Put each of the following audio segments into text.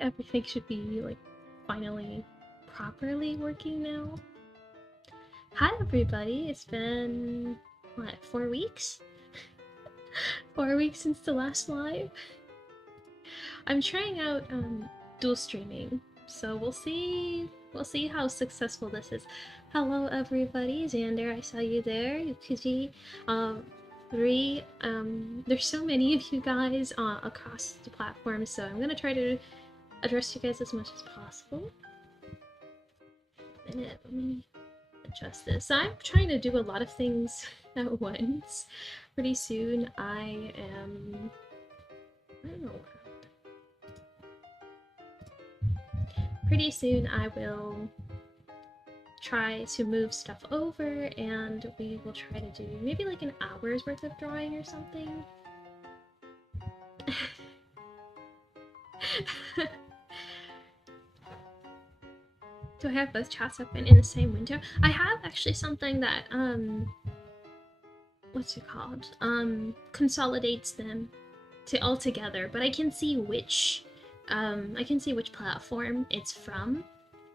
everything should be like finally properly working now. Hi everybody, it's been what, 4 weeks? 4 weeks since the last live. I'm trying out dual streaming, so we'll see how successful this is. Hello everybody, Xander, I saw you there, Yukuji, Ree, there's so many of you guys across the platform, so I'm gonna try to address you guys as much as possible. Let me adjust this. So I'm trying to do a lot of things at once. Pretty soon I don't know. Pretty soon I will try to move stuff over, and we will try to do maybe like an hour's worth of drawing or something. Do I have both chats open in the same window? I have actually something that what's it called? Consolidates them all together, but I can see which platform it's from.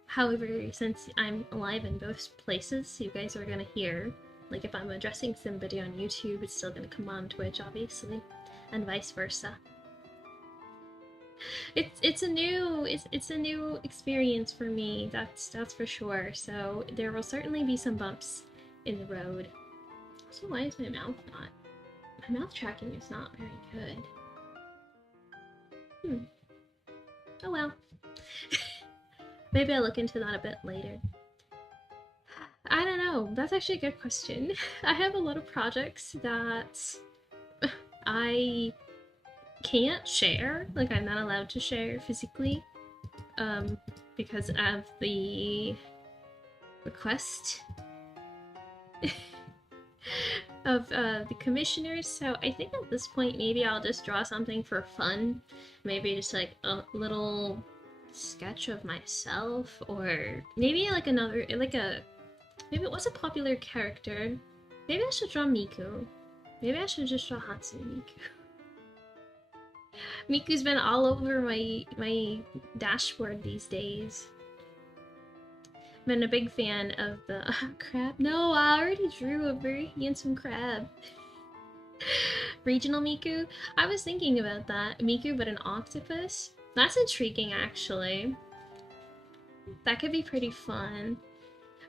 However, since I'm live in both places, you guys are gonna hear, like if I'm addressing somebody on YouTube, it's still gonna come on Twitch, obviously, and vice versa. It's a new experience for me, that's for sure. So there will certainly be some bumps in the road. So why is my mouth tracking is not very good. Oh well. Maybe I'll look into that a bit later. I don't know. That's actually a good question. I have a lot of projects that I can't share. Like, I'm not allowed to share physically because of the request of the commissioners. So I think at this point maybe I'll just draw something for fun. Maybe just like a little sketch of myself, or maybe like another, maybe what's a popular character? Maybe I should draw Miku. Maybe I should just draw Hatsune Miku. Miku's been all over my dashboard these days. I've been a big fan of the crab. No, I already drew a very handsome crab. Regional Miku? I was thinking about that. Miku but an octopus? That's intriguing, actually. That could be pretty fun.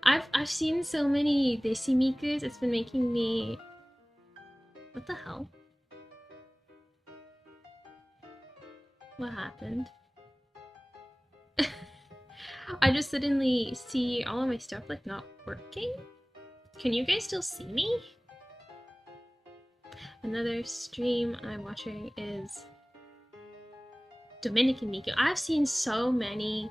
I've seen so many Desi Mikus, it's been making me... What the hell? What happened? I just suddenly see all of my stuff like not working? Can you guys still see me? Another stream I'm watching is Dominican Miku. I've seen so many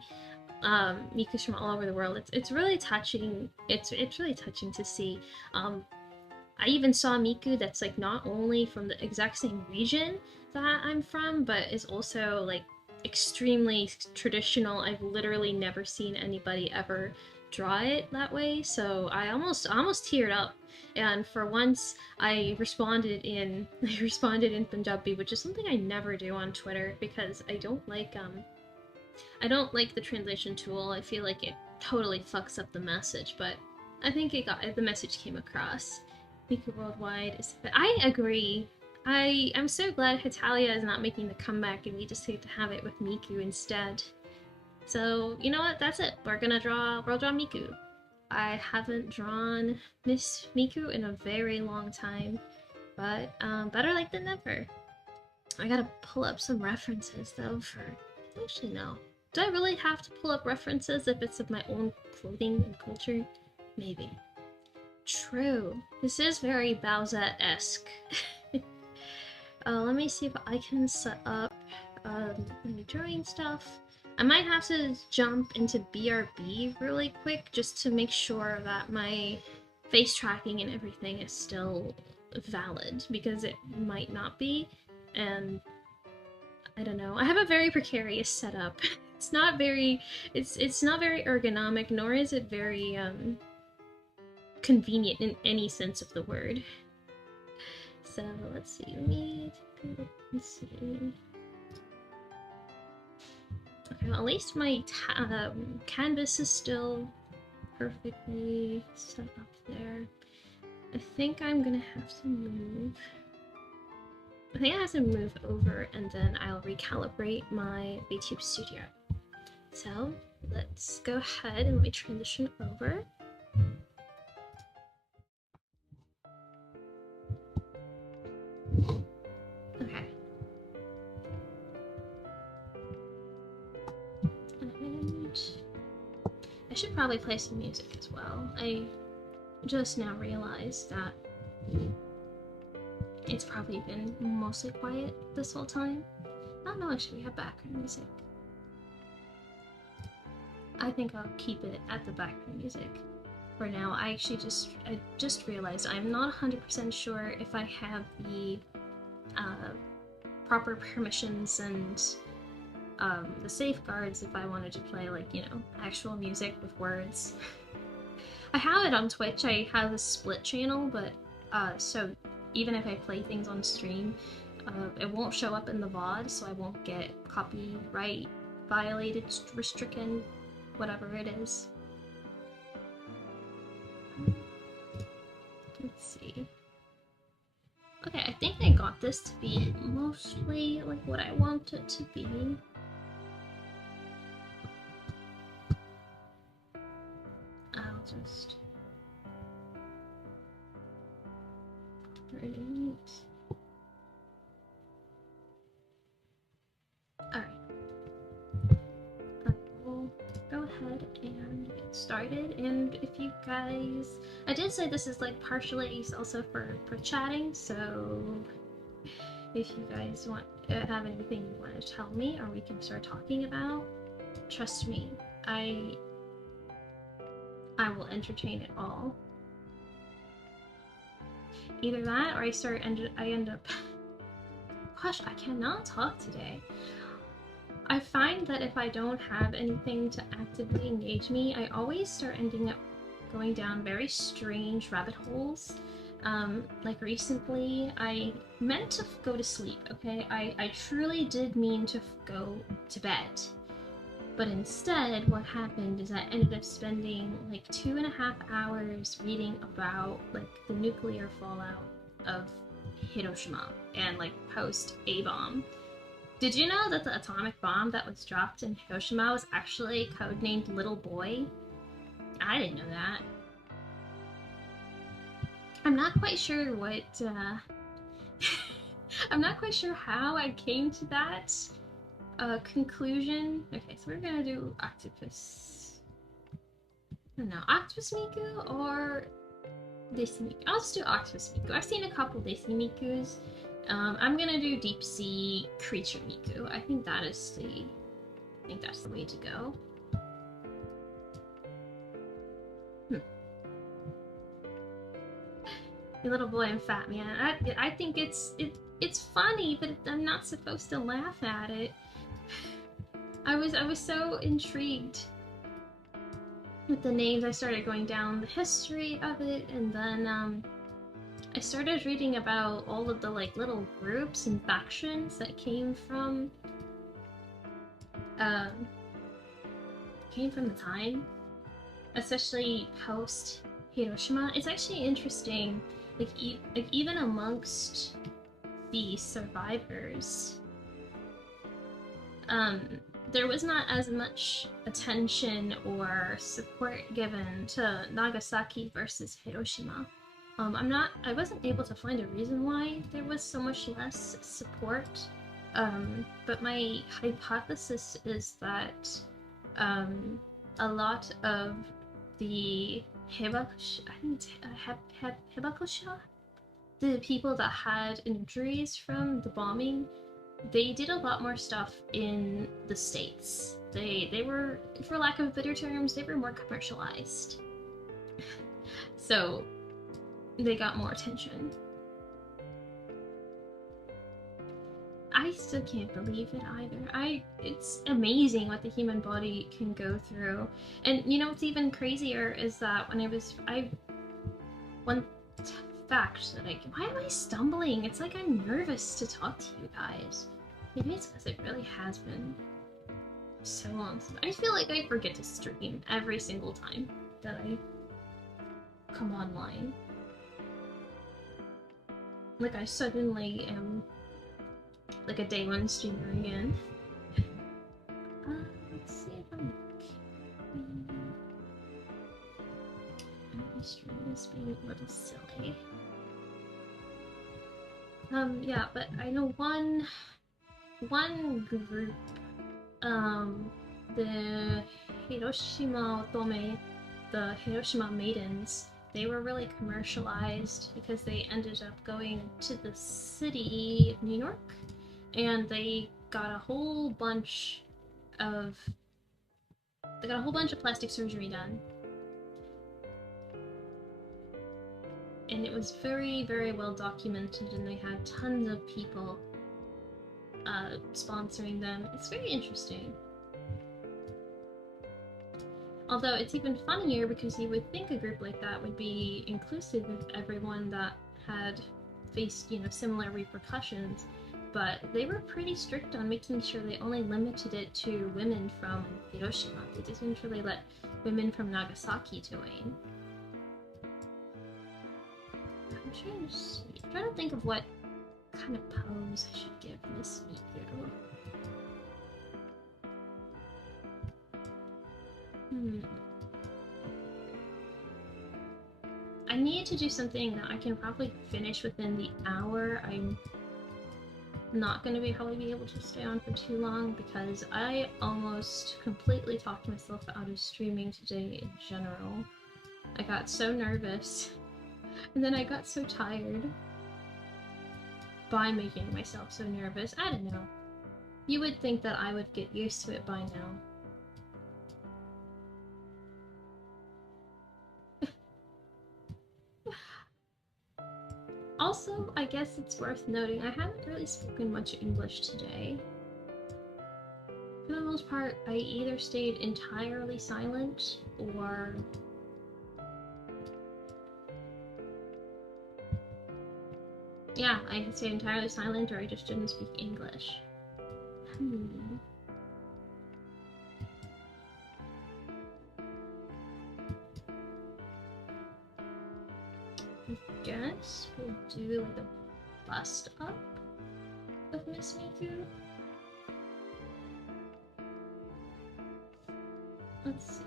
Mikus from all over the world. It's really touching. It's really touching to see. I even saw Miku that's like not only from the exact same region that I'm from, but is also like extremely traditional. I've literally never seen anybody ever draw it that way, so I almost teared up. And for once, I responded in Punjabi, which is something I never do on Twitter because I don't like the translation tool. I feel like it totally fucks up the message, but I think the message came across. Miku Worldwide is... I agree. I'm so glad Hitalia is not making the comeback and we just get to have it with Miku instead. So, you know what? That's it. We'll draw Miku. I haven't drawn Miss Miku in a very long time, but better late than never. I gotta pull up some references though for... Actually, no. Do I really have to pull up references if it's of my own clothing and culture? Maybe. True. This is very Bowsette-esque. Let me see if I can set up any drawing stuff. I might have to jump into BRB really quick just to make sure that my face tracking and everything is still valid, because it might not be, and I don't know. I have a very precarious setup. It's not very ergonomic, nor is it very convenient in any sense of the word. So let's see. Let's see. Okay, Well, at least my canvas is still perfectly set up there. I think I'm gonna have to move. I think I have to move over and then I'll recalibrate my VTube Studio. So let's go ahead and let me transition over. Okay. And I should probably play some music as well. I just now realized that it's probably been mostly quiet this whole time. Oh no, actually we have background music. I think I'll keep it at the background music for now. I just realized I'm not 100% sure if I have the proper permissions and the safeguards if I wanted to play, like, you know, actual music with words. I have it on Twitch. I have a split channel, but so even if I play things on stream, it won't show up in the VOD, so I won't get copyright violated, restricted, whatever it is. Let's see. Okay, I think I got this to be mostly like what I want it to be. I'll just... Brilliant. Alright. I will go ahead and get started, and if you guys... I did say this is like partially also for chatting, so if you guys want have anything you want to tell me or we can start talking about, trust me, I will entertain it all. Either that or I end up gosh, I cannot talk today. I find that if I don't have anything to actively engage me, I always start ending up going down very strange rabbit holes. Like recently, I meant to go to sleep, okay? I truly did mean to go to bed. But instead, what happened is I ended up spending like 2.5 hours reading about like the nuclear fallout of Hiroshima and like post A-bomb. Did you know that the atomic bomb that was dropped in Hiroshima was actually codenamed Little Boy? I didn't know that. I'm not quite sure what, I'm not quite sure how I came to that conclusion. Okay, so we're gonna do Octopus. I don't know, Octopus Miku or Daisy Miku? I'll just do Octopus Miku. I've seen a couple Daisy Mikus. I'm gonna do Deep Sea Creature Miku. I think that's the way to go. Your little boy and fat man. I think it's funny, but I'm not supposed to laugh at it. I was so intrigued with the names. I started going down the history of it, and then I started reading about all of the like little groups and factions that came from the time, especially post Hiroshima. It's actually interesting, like even amongst the survivors, there was not as much attention or support given to Nagasaki versus Hiroshima. I wasn't able to find a reason why there was so much less support, but my hypothesis is that a lot of the Hibakusha, the people that had injuries from the bombing, they did a lot more stuff in the States. They were, for lack of better terms, they were more commercialized. So they got more attention. I still can't believe it either. It's amazing what the human body can go through. And you know what's even crazier is that when one fact that why am I stumbling? It's like I'm nervous to talk to you guys. Maybe it's because it really has been. so long. I feel like I forget to stream every single time that I come online. Like I suddenly am like a day one streamer again. Let's see if I'm my stream is being a little silly. Yeah, but I know one group, the Hiroshima Otome, the Hiroshima Maidens, they were really commercialized because they ended up going to the city of New York, and they got a whole bunch of plastic surgery done. And it was very, very well documented, and they had tons of people sponsoring them. It's very interesting. Although it's even funnier because you would think a group like that would be inclusive of everyone that had faced, you know, similar repercussions, but they were pretty strict on making sure they only limited it to women from Hiroshima. They didn't really let women from Nagasaki join. I'm trying to think of what kind of pose I should give Miss Miku. I need to do something that I can probably finish within the hour. I'm not going to probably be able to stay on for too long because I almost completely talked myself out of streaming today in general. I got so nervous. And then I got so tired by making myself so nervous. I don't know. You would think that I would get used to it by now. Also, I guess it's worth noting, I haven't really spoken much English today. For the most part, I either stayed entirely silent or yeah, I stayed entirely silent or I just didn't speak English. I guess we'll do like a bust up of Miss Miku. Let's see.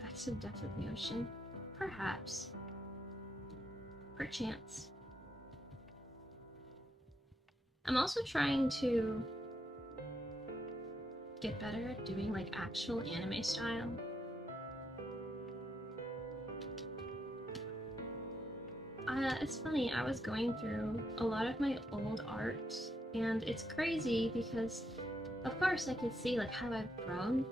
That's the depth of the ocean. Perhaps. Perchance. I'm also trying to get better at doing like actual anime style. It's funny, I was going through a lot of my old art, and it's crazy because of course I could see like how I've grown.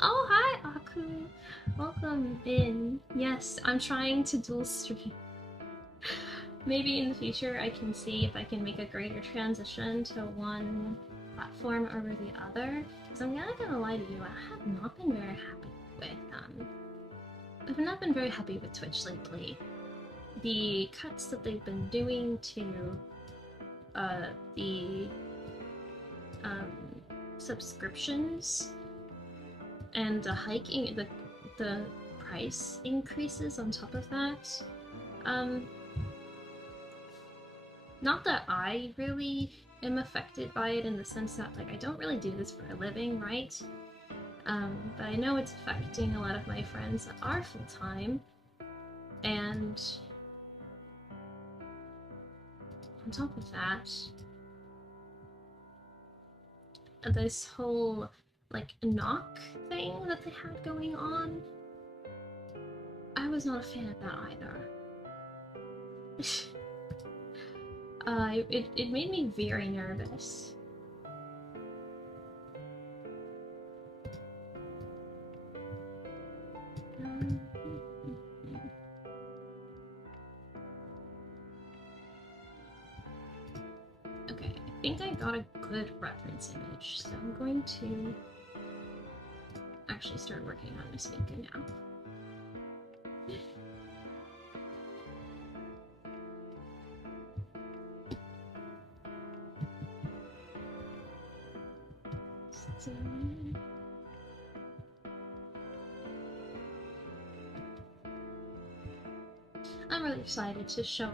Oh, hi, Aku. Welcome in. Yes, I'm trying to dual stream. Maybe in the future I can see if I can make a greater transition to one platform over the other. Because I'm not gonna lie to you, I have not been very happy with I've not been very happy with Twitch lately. The cuts that they've been doing to the subscriptions and the hiking, the price increases on top of that. Not that I really am affected by it in the sense that like I don't really do this for a living, right? But I know it's affecting a lot of my friends that are full-time, and on top of that, this whole like knock thing that they had going on, I was not a fan of that either. it made me very nervous. Okay, I think I got a good reference image, so I'm going to actually start working on Miss Mika now. So, I'm really excited to show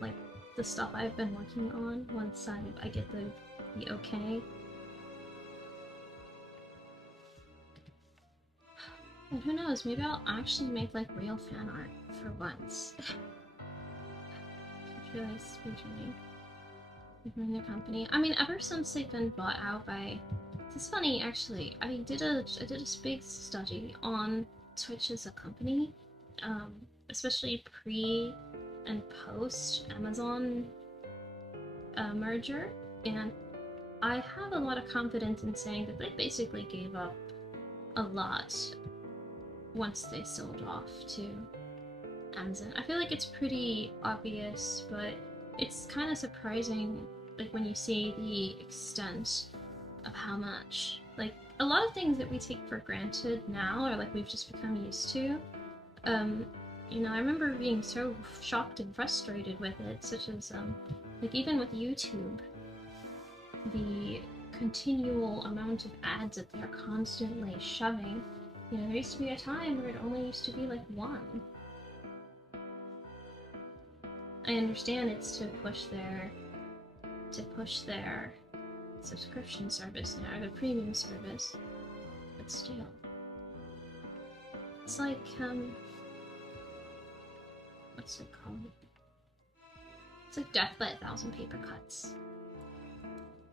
like the stuff I've been working on once I get the okay. And who knows, maybe I'll actually make like real fan art for once. Really speedrunning their company. I mean, ever since they've been bought out by, it's funny actually. I did a big study on Twitch as a company, especially pre and post Amazon merger, and I have a lot of confidence in saying that they basically gave up a lot once they sold off to Amazon. I feel like it's pretty obvious, but it's kind of surprising, like when you see the extent of how much, like a lot of things that we take for granted now, or like we've just become used to. You know, I remember being so shocked and frustrated with it, such as like even with YouTube, the continual amount of ads that they're constantly shoving. You know, there used to be a time where it only used to be like one. I understand it's to push their subscription service now, the premium service, but still. It's like, what's it called? It's like death by 1,000 paper cuts.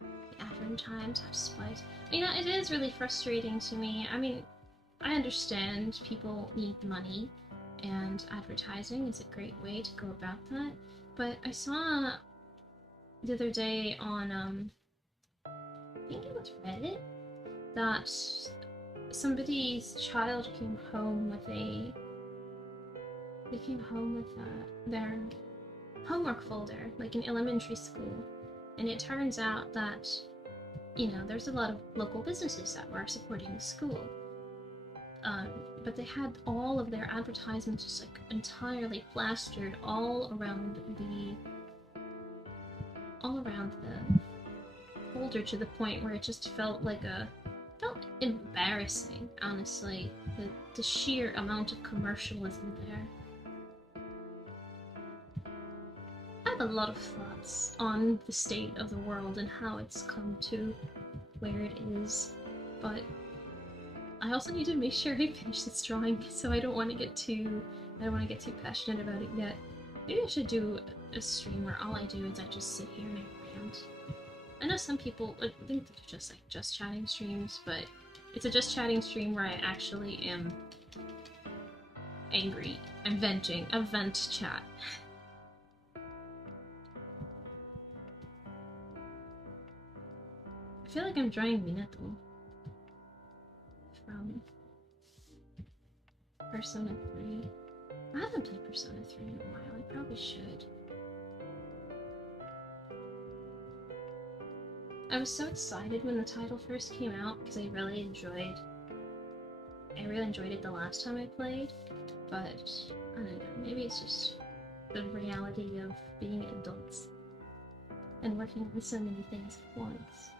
The advent times have spiked. You know, it is really frustrating to me. I mean, I understand people need money, and advertising is a great way to go about that, but I saw the other day on, I think it was Reddit, that somebody's child came home with their homework folder, like in elementary school, and it turns out that, you know, there's a lot of local businesses that were supporting the school. But they had all of their advertisements just like entirely plastered all around the folder, to the point where it just felt embarrassing, honestly, the sheer amount of commercialism there. I have a lot of thoughts on the state of the world and how it's come to where it is, but I also need to make sure I finish this drawing, so I don't want to get too passionate about it yet. Maybe I should do a stream where all I do is I just sit here and I rant. I know some people think they're just like just chatting streams, but it's a just chatting stream where I actually am angry. I'm venting. A vent chat. I feel like I'm drawing Minato from Persona 3. I haven't played Persona 3 in a while. I probably should. I was so excited when the title first came out because I really enjoyed it the last time I played, but I don't know, maybe it's just the reality of being adults and working on so many things at once.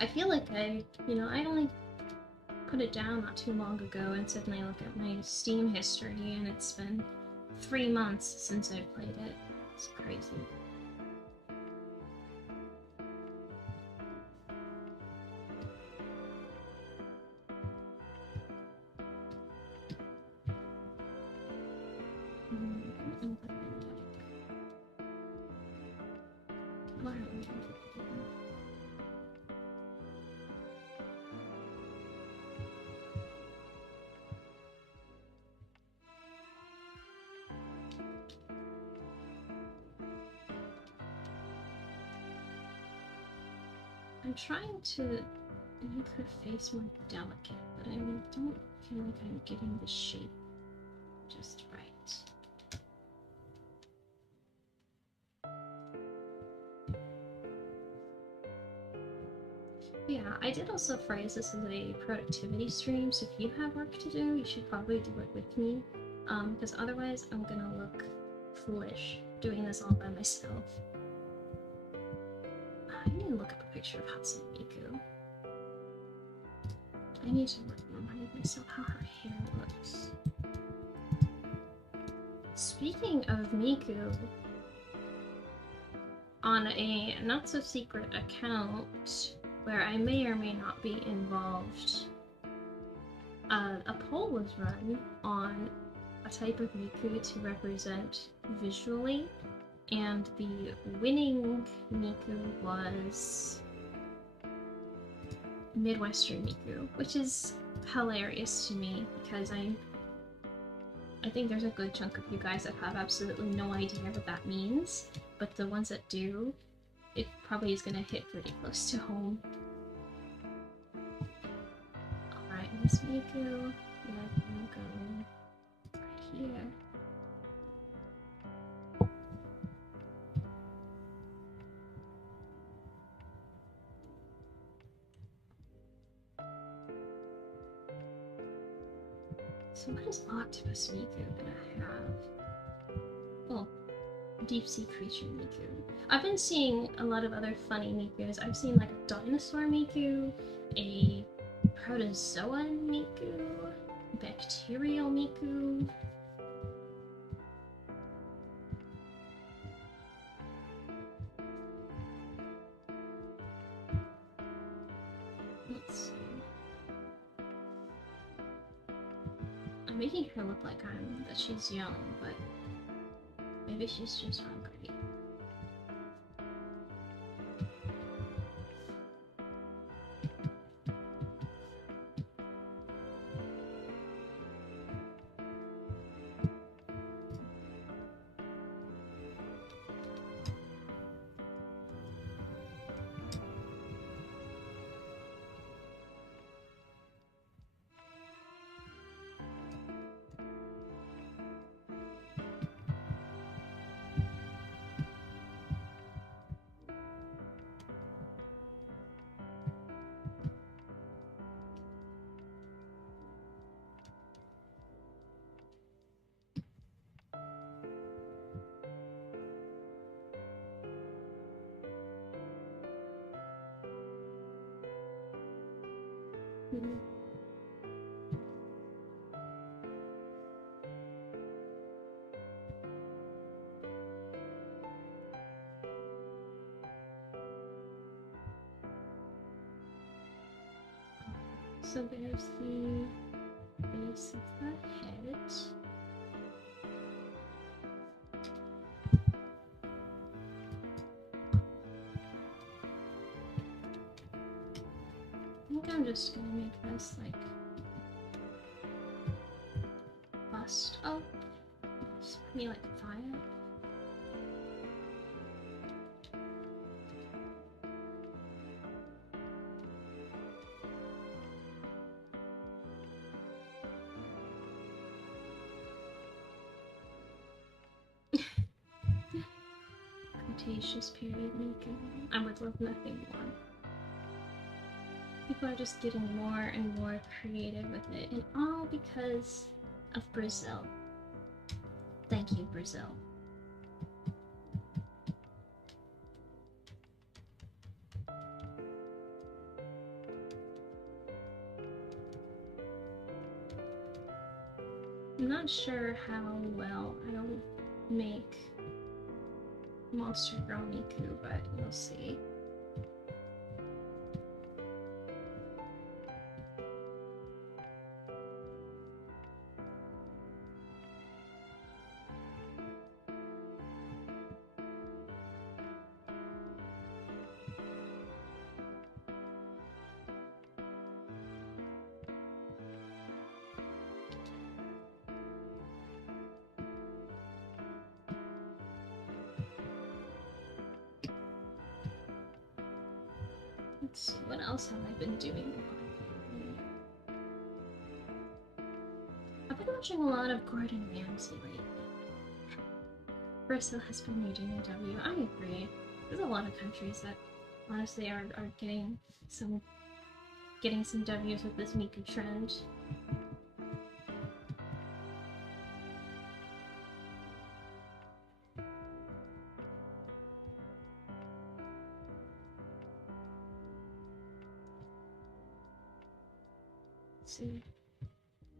I feel like I only put it down not too long ago, and suddenly I look at my Steam history and it's been 3 months since I've played it. It's crazy. I'm trying to make her face more delicate, but I don't feel like I'm getting the shape just right. Yeah, I did also phrase this as a productivity stream, so if you have work to do, you should probably do it with me, because otherwise I'm gonna look foolish doing this all by myself. I need to look up a picture of Hatsune Miku. I need to remind myself how her hair looks. Speaking of Miku, on a not-so-secret account where I may or may not be involved, a poll was run on a type of Miku to represent visually, and the winning Miku was Midwestern Miku, which is hilarious to me because I think there's a good chunk of you guys that have absolutely no idea what that means, but the ones that do, it probably is gonna hit pretty close to home. Alright, Miss Miku, yeah, I'm going right here. So what is Octopus Miku gonna have? Well, deep sea creature Miku. I've been seeing a lot of other funny Mikus. I've seen like a dinosaur Miku, a protozoan Miku, bacterial Miku. Let's see. I'm making her look like that she's young, but maybe she's just hungry. So there's the base of the head. I think I'm just gonna make this like bust. Oh, just put me like fire. Cretaceous period Miku. I would love nothing more. People are just getting more and more creative with it, and all because of Brazil. Thank you, Brazil. I'm not sure how well I'll make Monster Girl Miku, but we'll see. Let's see, what else have I been doing? I've been watching a lot of Gordon Ramsay lately. Brazil has been leading in W. I agree. There's a lot of countries that honestly are getting some W's with this Miku trend. Let's see.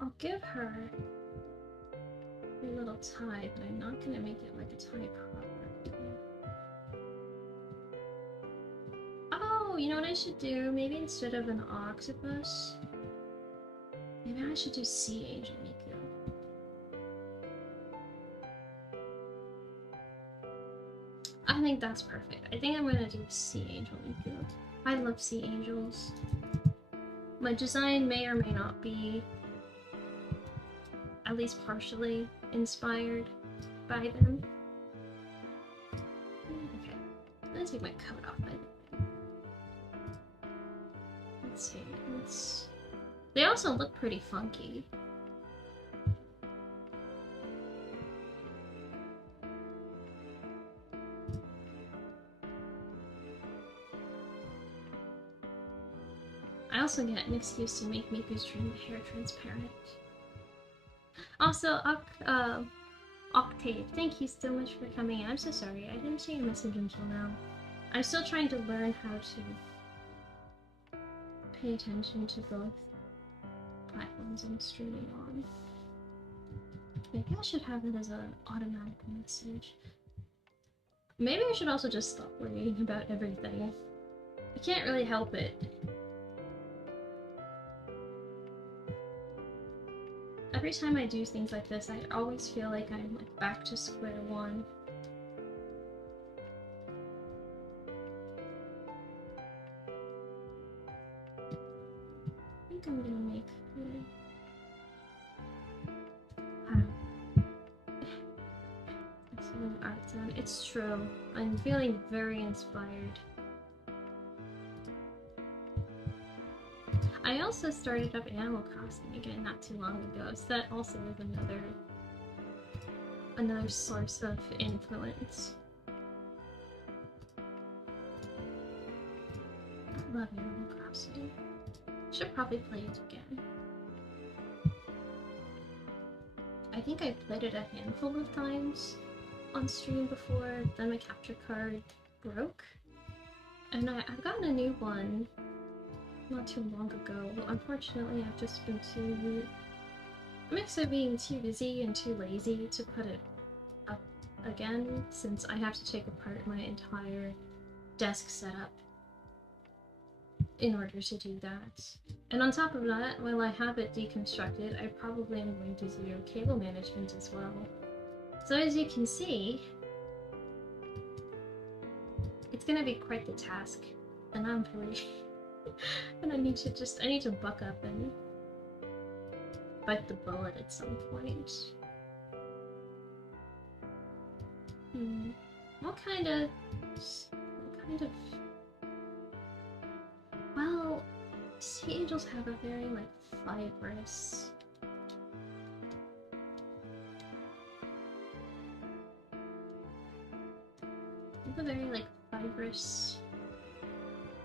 I'll give her a little tie, but I'm not gonna make it like a tie proper. Oh, you know what I should do? Maybe instead of an octopus, maybe I should do Sea Angel Miku. I think that's perfect. I think I'm gonna do Sea Angel Miku. I love sea angels. My design may or may not be at least partially inspired by them. Okay, I'm gonna take my coat off. Let's see. They also look pretty funky. I also get an excuse to make Miku's hair transparent. Also, Octave, thank you so much for coming in. I'm so sorry, I didn't see your message until now. I'm still trying to learn how to pay attention to both platforms I'm streaming on. Maybe I should have it as an automatic message. Maybe I should also just stop worrying about everything. I can't really help it. Every time I do things like this, I always feel like I'm like back to square one. I think I'm gonna make it's true. I'm feeling very inspired. I also started up Animal Crossing again not too long ago, so that also is another source of influence. I love Animal Crossing. Should probably play it again. I think I've played it a handful of times on stream before, then my capture card broke. And I've gotten a new one not too long ago. Unfortunately, I've just been a mix of being too busy and too lazy to put it up again, since I have to take apart my entire desk setup in order to do that. And on top of that, while I have it deconstructed, I probably am going to do cable management as well. So as you can see, it's gonna be quite the task, and I'm really and I need to buck up and bite the bullet at some point. What kind of well, sea angels have a very like fibrous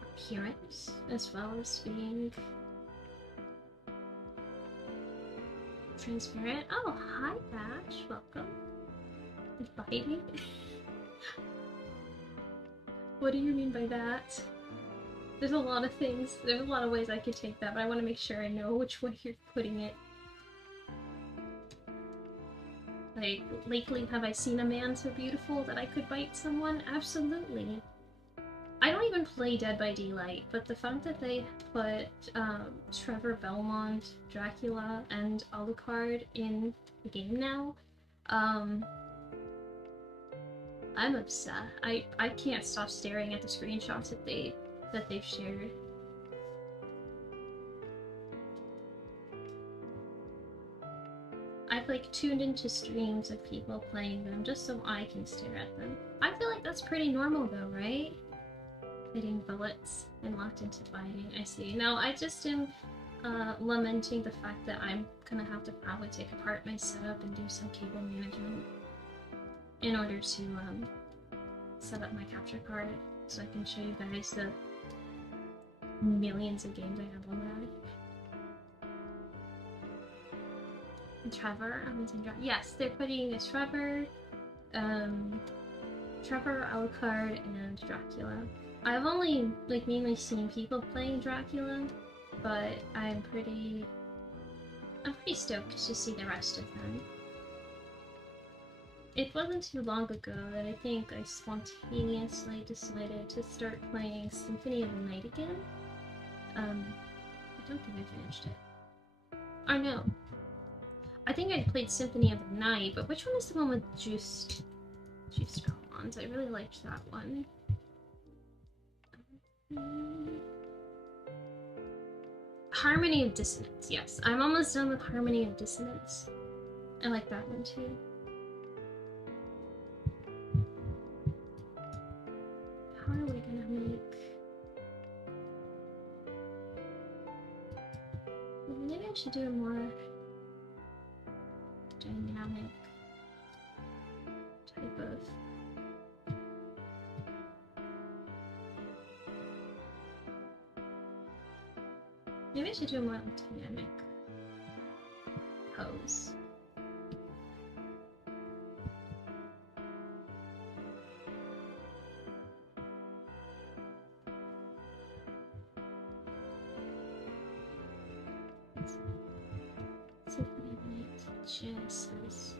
appearance, as well as being transparent. Oh, hi Batch, welcome. Biting? What do you mean by that? There's a lot of things, there's a lot of ways I could take that, but I want to make sure I know which way you're putting it. Like, lately have I seen a man so beautiful that I could bite someone? Absolutely. I don't even play Dead by Daylight, but the fact that they put Trevor Belmont, Dracula, and Alucard in the game now, I'm upset. I can't stop staring at the screenshots that they've shared. I've like tuned into streams of people playing them just so I can stare at them. I feel like that's pretty normal though, right? hitting bullets and locked into fighting. I see. No, I just am lamenting the fact that I'm gonna have to probably take apart my setup and do some cable management in order to set up my capture card so I can show you guys the millions of games I have on that. And Trevor, yes, they're putting a Trevor, Alucard, and Dracula. I've only mainly seen people playing Dracula, but I'm pretty stoked to see the rest of them. It wasn't too long ago that I think I spontaneously decided to start playing Symphony of the Night again. I don't think I finished it. Or no. I think I played Symphony of the Night, but which one is the one with juiced dragons? I really liked that one. Harmony of Dissonance, yes. I'm almost done with Harmony of Dissonance. I like that one too. How are we gonna make... Maybe I should do a more dynamic type of... Maybe I should do a more dynamic pose. Just as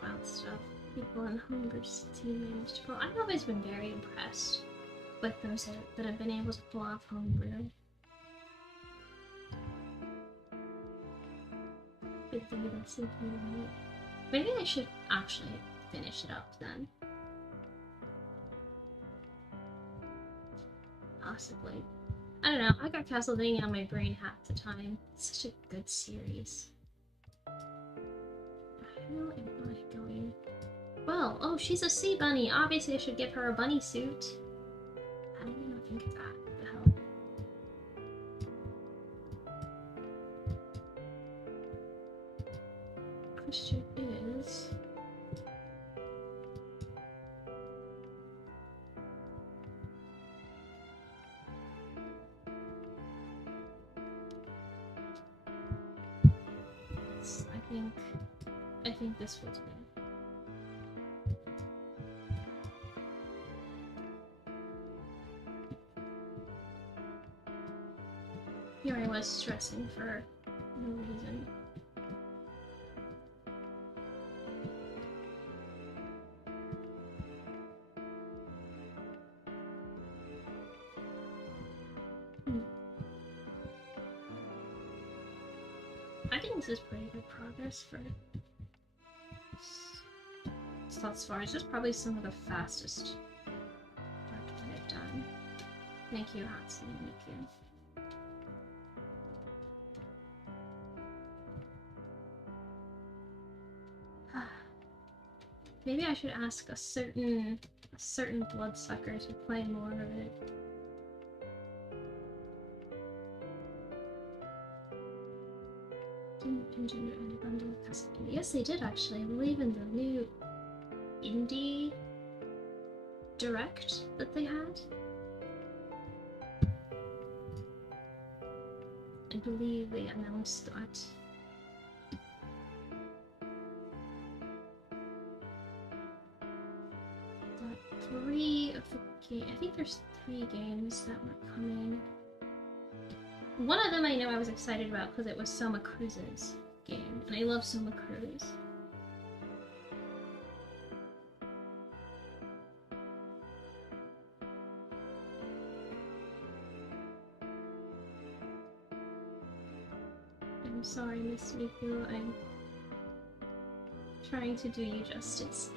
wild stuff people in Humber's team managed to pull. I've always been very impressed with those that have been able to pull off homebrew. Good thing about Symphony of the Night. Maybe I should actually finish it up then. Possibly. I don't know, I got Castlevania on my brain half the time. It's such a good series. Where am I going? Well, oh, she's a sea bunny. Obviously I should give her a bunny suit. I didn't even think of that. What the hell? Question is... I think this was good. Here I was stressing for no reason. I think this is pretty good progress for thus far. It's just probably some of the fastest work that I've done. Thank you, Hatsune Miku. Maybe I should ask a certain bloodsucker to play more of it. Didn't any bundle of Castlevania. Yes, they did actually. I believe in the new indie direct that they had. I believe they announced that. Three of the games. I think there's 3 games that were coming. One of them I know I was excited about because it was Soma Cruz's game, and I love Soma Cruz. I'm sorry, Miss Miku. I'm trying to do you justice.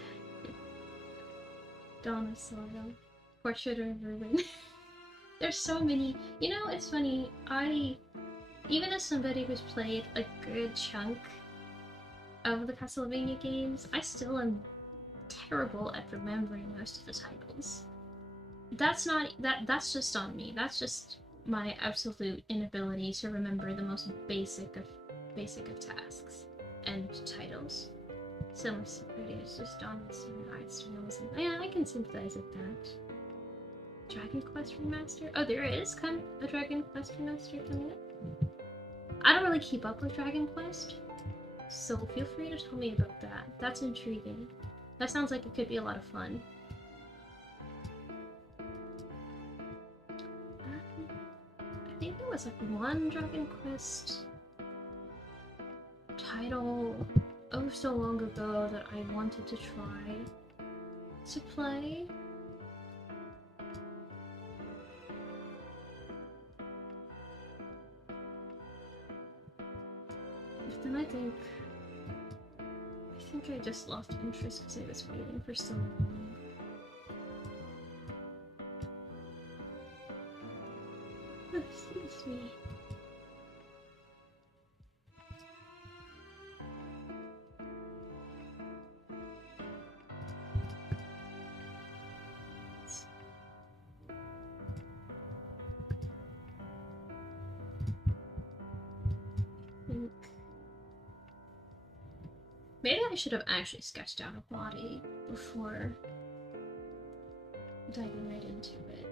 Dawn of Sorrow. Portrait of Ruin. There's so many. You know, it's funny. Even as somebody who's played a good chunk of the Castlevania games, I still am terrible at remembering most of the titles. that's not that's just on me. That's just my absolute inability to remember the most basic of tasks and titles. So much security is just on this and yeah, I can sympathize with that. Dragon Quest Remaster? Oh, there is a Dragon Quest Remaster coming up. I don't really keep up with Dragon Quest, so feel free to tell me about that. That's intriguing. That sounds like it could be a lot of fun. I think there was like one Dragon Quest title oh so long ago that I wanted to try to play. But then I think I just lost interest because I was waiting for so long. Oh, excuse me. Maybe I should have actually sketched out a body before diving right into it.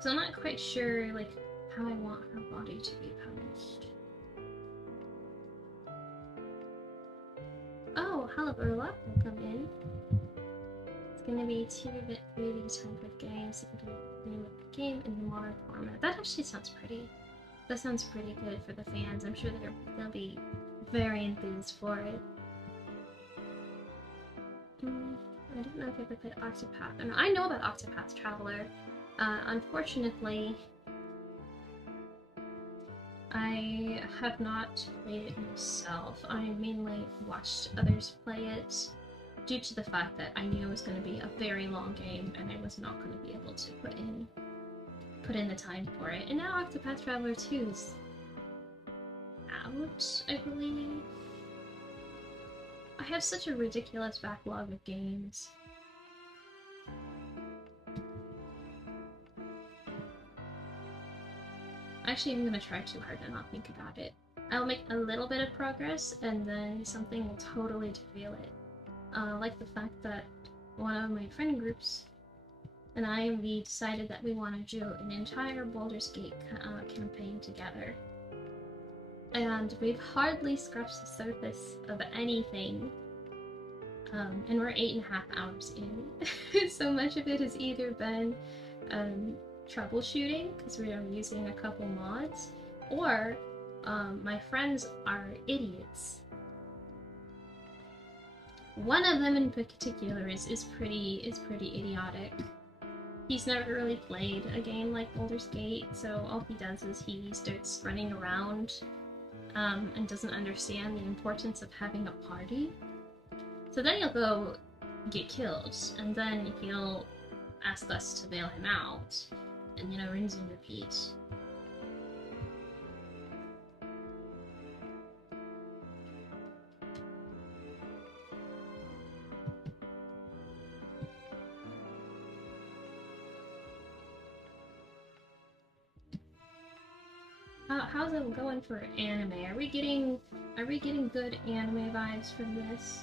So I'm not quite sure, like, how I want her body to be posed. Oh, hello, Urla. Welcome in. It's gonna be 2-bit 3D type of games. It's gonna be name of the game in the modern format. That actually sounds pretty. That sounds pretty good for the fans. I'm sure they'll be very enthused for it. I don't know if I ever played Octopath. No, I know about Octopath Traveler. Unfortunately, I have not played it myself. I mainly watched others play it due to the fact that I knew it was going to be a very long game and I was not going to be able to put in the time for it. And now Octopath Traveler 2 is out, I believe. I have such a ridiculous backlog of games. Actually, I'm gonna try too hard to not think about it. I'll make a little bit of progress and then something will totally derail it. Like the fact that one of my friend groups and we decided that we want to do an entire Baldur's Gate campaign together. And we've hardly scratched the surface of anything. And we're 8.5 hours in. So much of it has either been troubleshooting, because we are using a couple mods, or my friends are idiots. One of them in particular is pretty idiotic. He's never really played a game like Baldur's Gate, so all he does is he starts running around and doesn't understand the importance of having a party. So then he'll go get killed, and then he'll ask us to bail him out, and you know, rinse and repeat. How's it going for anime? Are we getting good anime vibes from this?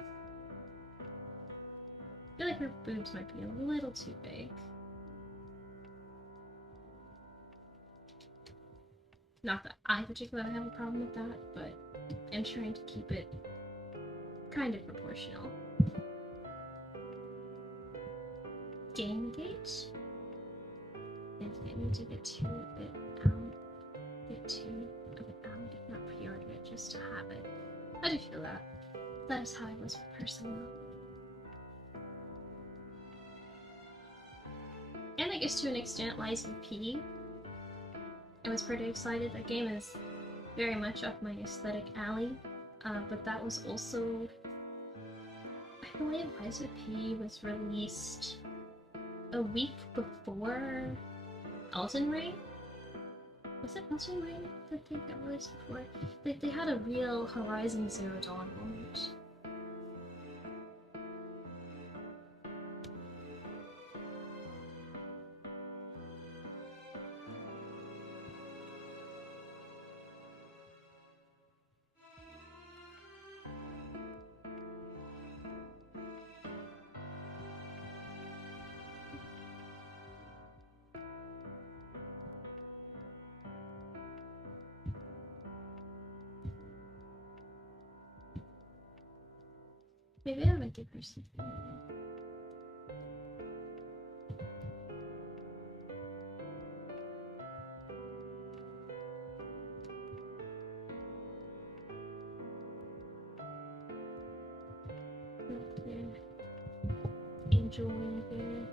I feel like her boobs might be a little too big. Not that I particularly have a problem with that, but I'm trying to keep it kind of proportional. Game Gate? I need to get too of it out, if not pre-order it, just to have it. I do feel that. That is how I was with Persona. And I guess to an extent, Lies of P. I was pretty excited. That game is very much up my aesthetic alley, but that was also, I believe Lies of P was released a week before Elden Ring? Was it Elden Ring that they got released before? They had a real Horizon Zero Dawn moment. Maybe I might give her something. Angel wing here.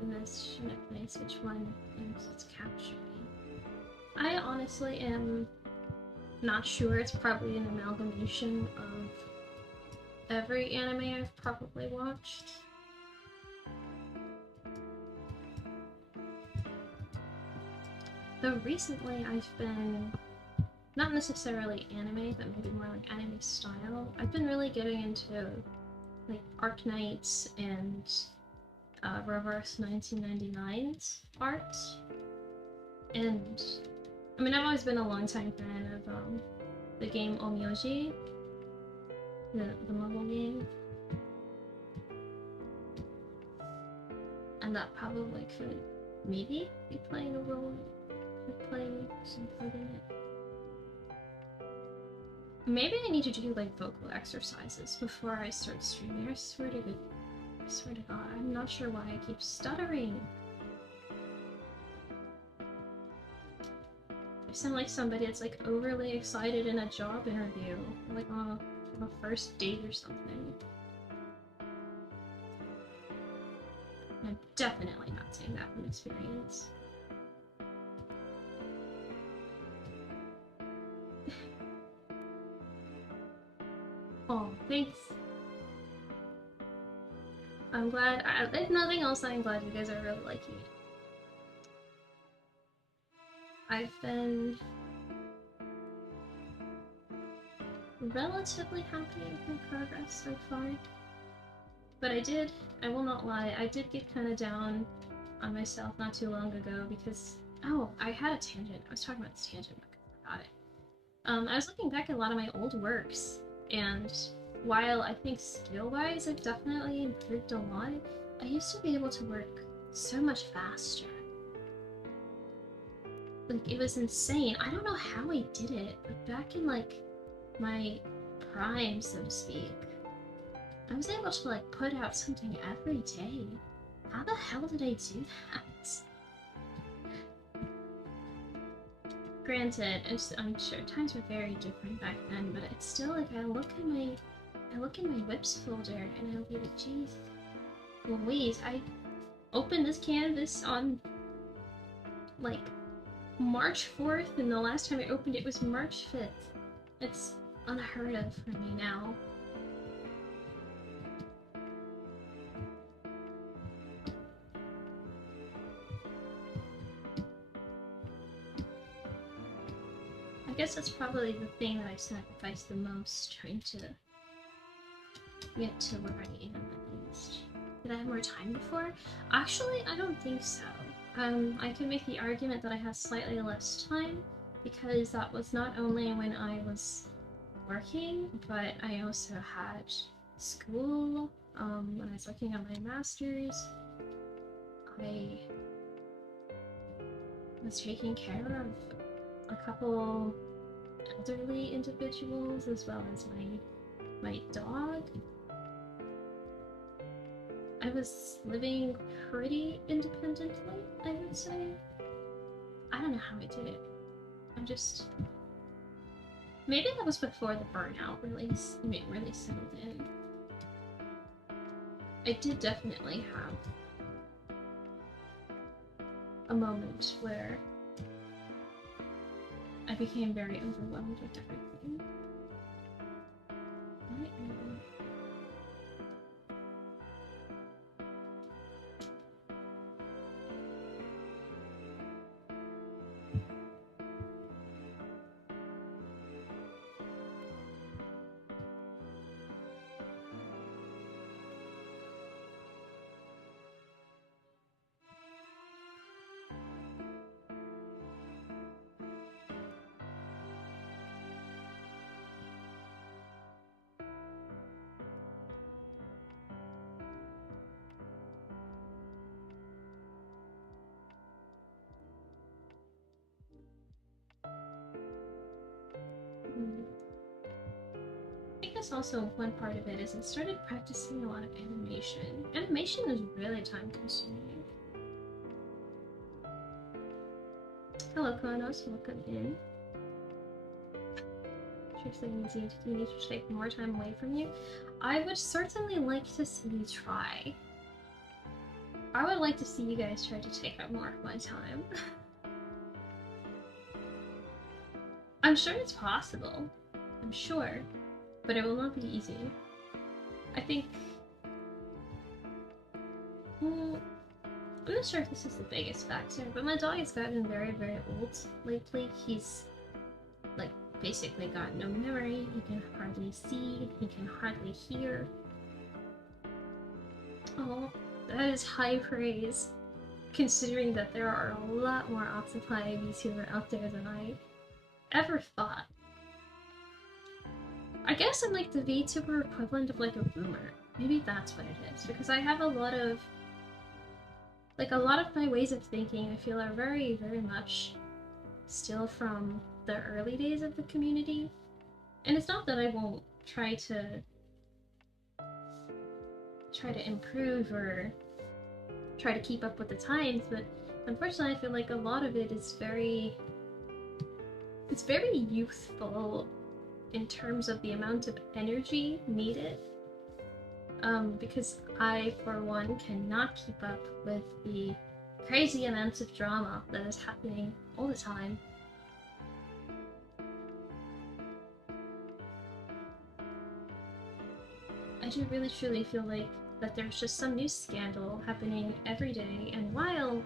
And this shouldn't place which one it's capturing. I honestly am not sure. It's probably an amalgamation of every anime I've probably watched. Though recently I've been, not necessarily anime, but maybe more like anime style, I've been really getting into like Arknights and Reverse 1999's art. And I mean, I've always been a longtime fan of the game Omyoji, the mobile game. And that probably could maybe be playing a role, playing some part in it. Maybe I need to do like vocal exercises before I start streaming. I swear to God, I'm not sure why I keep stuttering. I sound like somebody that's like overly excited in a job interview, or like on a first date or something. I'm definitely not saying that from experience. Oh, thanks. I'm glad. If nothing else, I'm glad you guys are really liking it. I've been relatively happy with my progress so far. But I will not lie, I did get kind of down on myself not too long ago because, oh, I had a tangent. I was talking about this tangent, but I forgot it. I was looking back at a lot of my old works, and while I think skill-wise I've definitely improved a lot, I used to be able to work so much faster. Like, it was insane. I don't know how I did it, but back in, like, my prime, so to speak, I was able to, like, put out something every day. How the hell did I do that? Granted, I'm sure times were very different back then, but it's still, like, I look in my whips folder, and I'll be like, geez, Louise, I opened this canvas on, like, March 4th, and the last time I opened it was March 5th. It's unheard of for me now. I guess that's probably the thing that I sacrificed the most, trying to get to where I am at least. Did I have more time before? Actually, I don't think so. I can make the argument that I had slightly less time because that was not only when I was working, but I also had school. When I was working on my master's, I was taking care of a couple elderly individuals as well as my dog. I was living pretty independently, I would say. I don't know how I did it. I'm just... Maybe that was before the burnout really settled in. I did definitely have a moment where I became very overwhelmed with everything. guess also one part of it is I started practicing a lot of animation. Animation is really time consuming. Hello, Kronos. Welcome in. Seriously, you need to take more time away from you. I would certainly like to see you try. I would like to see you guys try to take up more of my time. I'm sure it's possible. I'm sure. But it will not be easy. I think... Well, I'm not sure if this is the biggest factor, but my dog has gotten very, very old lately. He's, like, basically got no memory. He can hardly see. He can hardly hear. Oh, that is high praise. Considering that there are a lot more octopi VTuber out there than I ever thought. I guess I'm like the VTuber equivalent of like a boomer. Maybe that's what it is, because I have a lot of my ways of thinking I feel are very, very much still from the early days of the community. And it's not that I won't try to improve or try to keep up with the times, but unfortunately I feel like a lot of it is very youthful in terms of the amount of energy needed. Because I, for one, cannot keep up with the crazy amounts of drama that is happening all the time. I do really truly feel like that there's just some new scandal happening every day, and while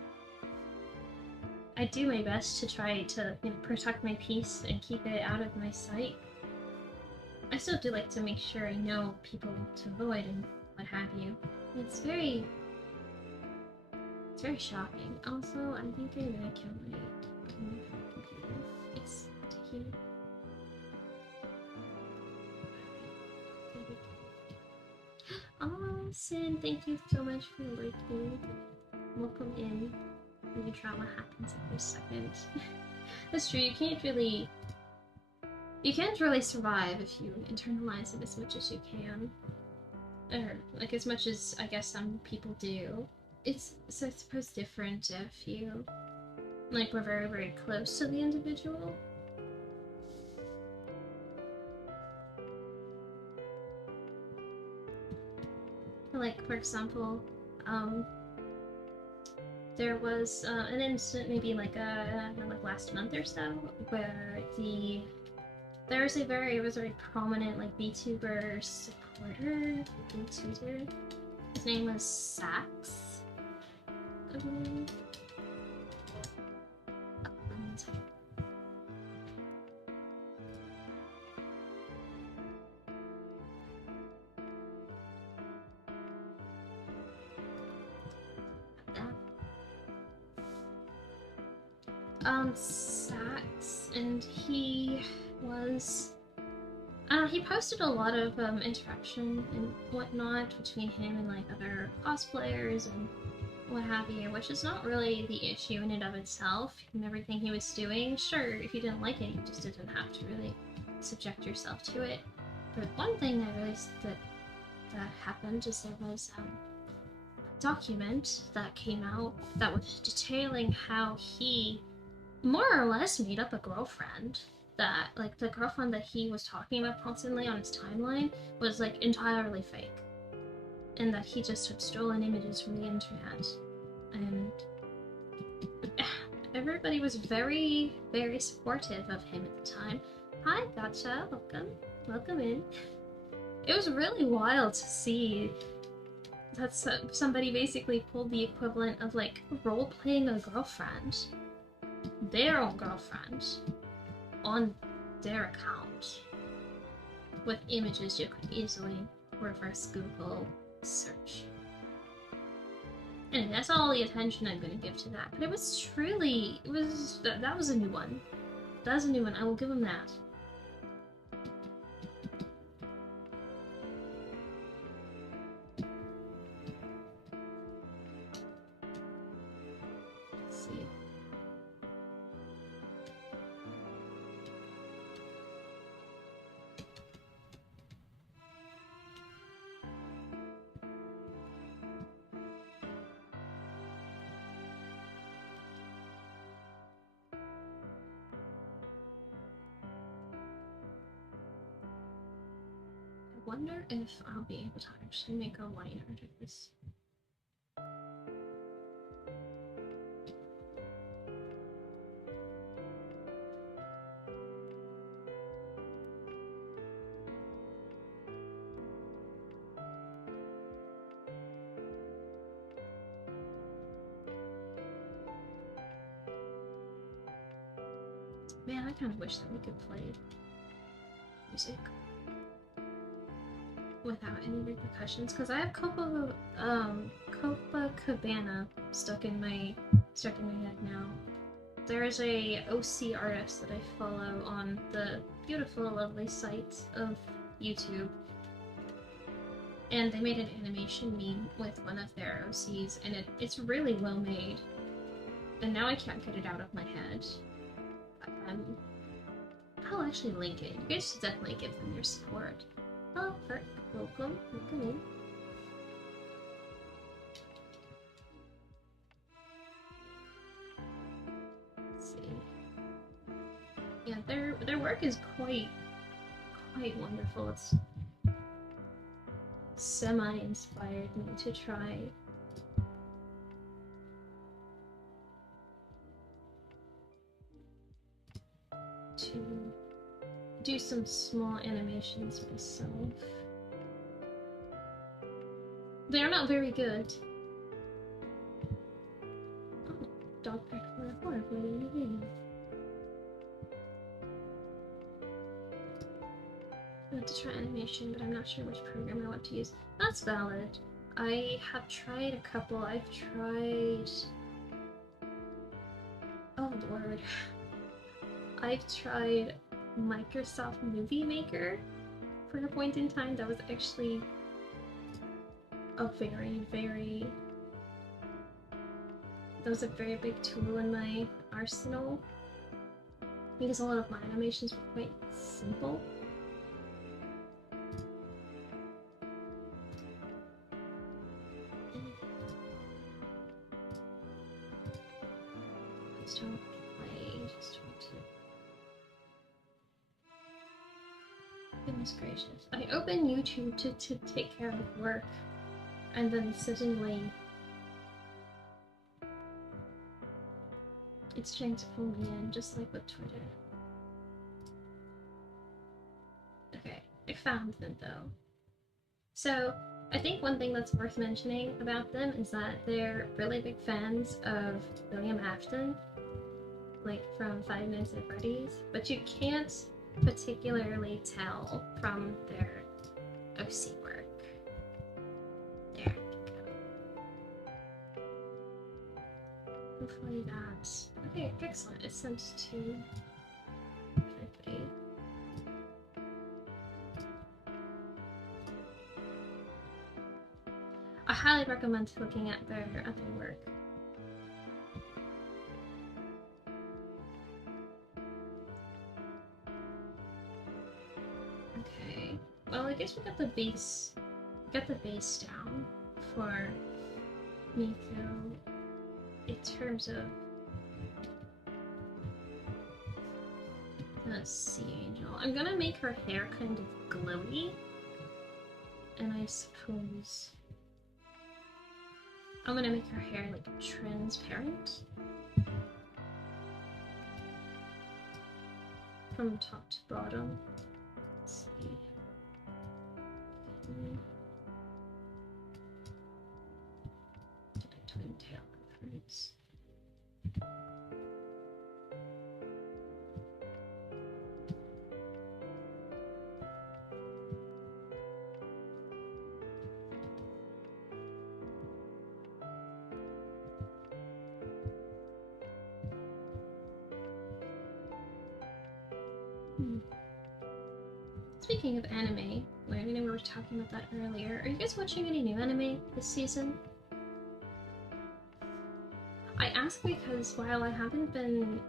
I do my best to try to, you know, protect my peace and keep it out of my sight, I still do like to make sure I know people to avoid and what have you. It's very shocking. Also, I think I'm gonna kill my computer. It's here. Oh, Sin, thank you so much for lurking. Welcome in. New drama happens every second. That's true, you can't really survive if you internalize it as much as you can. Or, like, as much as, I guess, some people do. It's, I suppose, different if you, like, were very, very close to the individual. Like, for example, there was an incident maybe like last month or so where there was a very prominent like VTuber supporter, VTuber. His name was Sax, I believe. Sax, and he was he posted a lot of interaction and whatnot between him and like other cosplayers and what have you, which is not really the issue in and of itself and everything he was doing. Sure, if you didn't like it, you just didn't have to really subject yourself to it. But one thing I realized that happened is there was a document that came out that was detailing how he more or less made up a girlfriend. That, like, the girlfriend that he was talking about constantly on his timeline was, like, entirely fake. And that he just had stolen images from the internet. And everybody was very, very supportive of him at the time. Hi, Gotcha. Welcome. Welcome in. It was really wild to see that somebody basically pulled the equivalent of, like, role-playing a girlfriend. Their own girlfriend. On their account with images you could easily reverse Google search. And that's all the attention I'm going to give to that. But it was truly, that was a new one. That was a new one, I will give him that. wonder if I'll be able to actually make a line art of this. Man, I kind of wish that we could play music without any repercussions, because I have Copacabana stuck in my head now. There is a OC artist that I follow on the beautiful, lovely site of YouTube, and they made an animation meme with one of their OCs, and it's really well made. And now I can't get it out of my head. I'll actually link it. You guys should definitely give them your support. Hello, Kurt. Welcome. Welcome in. Let's see. Yeah, their work is quite wonderful. It's semi-inspired me to try to do some small animations myself. They are not very good. Oh, dog pack for a horribly. I want to try animation, but I'm not sure which program I want to use. That's valid. I have tried a couple. I've tried... Oh lord. I've tried Microsoft Movie Maker for a point in time. That was actually a very big tool in my arsenal, because a lot of my animations were quite simple. Just don't play, just want to... Goodness gracious. I open YouTube to take care of work, and then suddenly it's trying to pull me in, just like with Twitter. Okay, I found them though. So, I think one thing that's worth mentioning about them is that they're really big fans of William Afton, like from 5 Nights at Freddy's, but you can't particularly tell from their OC work. There we go. Hopefully that's... Okay, excellent. It's sent to everybody. I highly recommend looking at their other work. Okay, well I guess we got the base down for Miku in terms of the sea angel. I'm gonna make her hair kind of glowy, and I suppose I'm gonna make her hair like transparent from top to bottom. Let's see. Twin tail reference. Speaking of anime, I know we were talking about that earlier. Are you guys watching any new anime this season? I ask because while I haven't really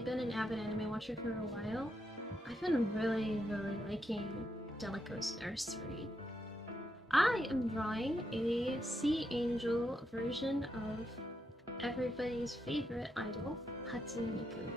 been an avid anime watcher for a while, I've been really liking Delico's Nursery. I am drawing a sea angel version of everybody's favorite idol, Hatsune Miku.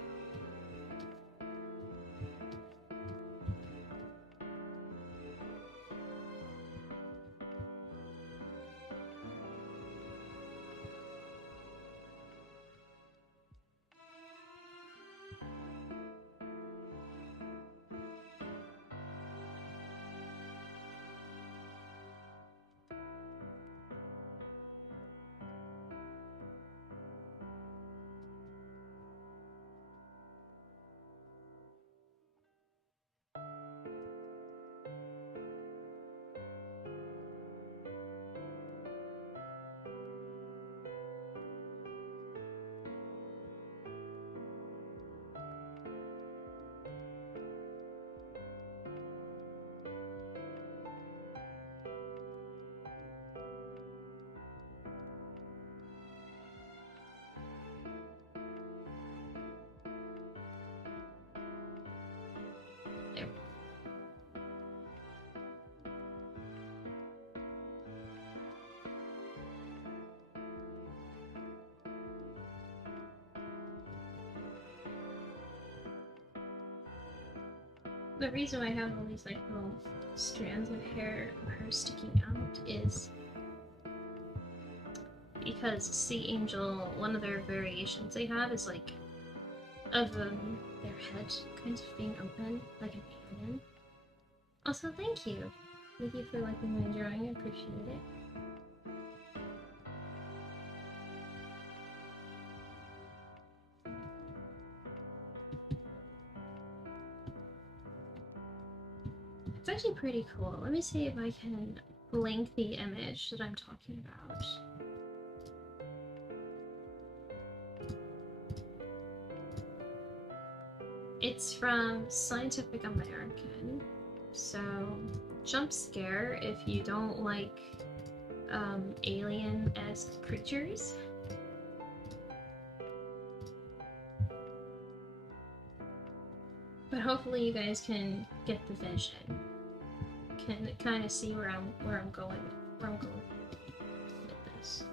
The reason I have all these like little strands of hair sticking out is because Sea Angel, one of their variations they have is like of their head kind of being open, like an alien. Also, thank you. Thank you for liking my drawing, I appreciate it. It's actually pretty cool. Let me see if I can link the image that I'm talking about. It's from Scientific American, so jump scare if you don't like alien-esque creatures. But hopefully you guys can get the vision, can kind of see where I'm going with this.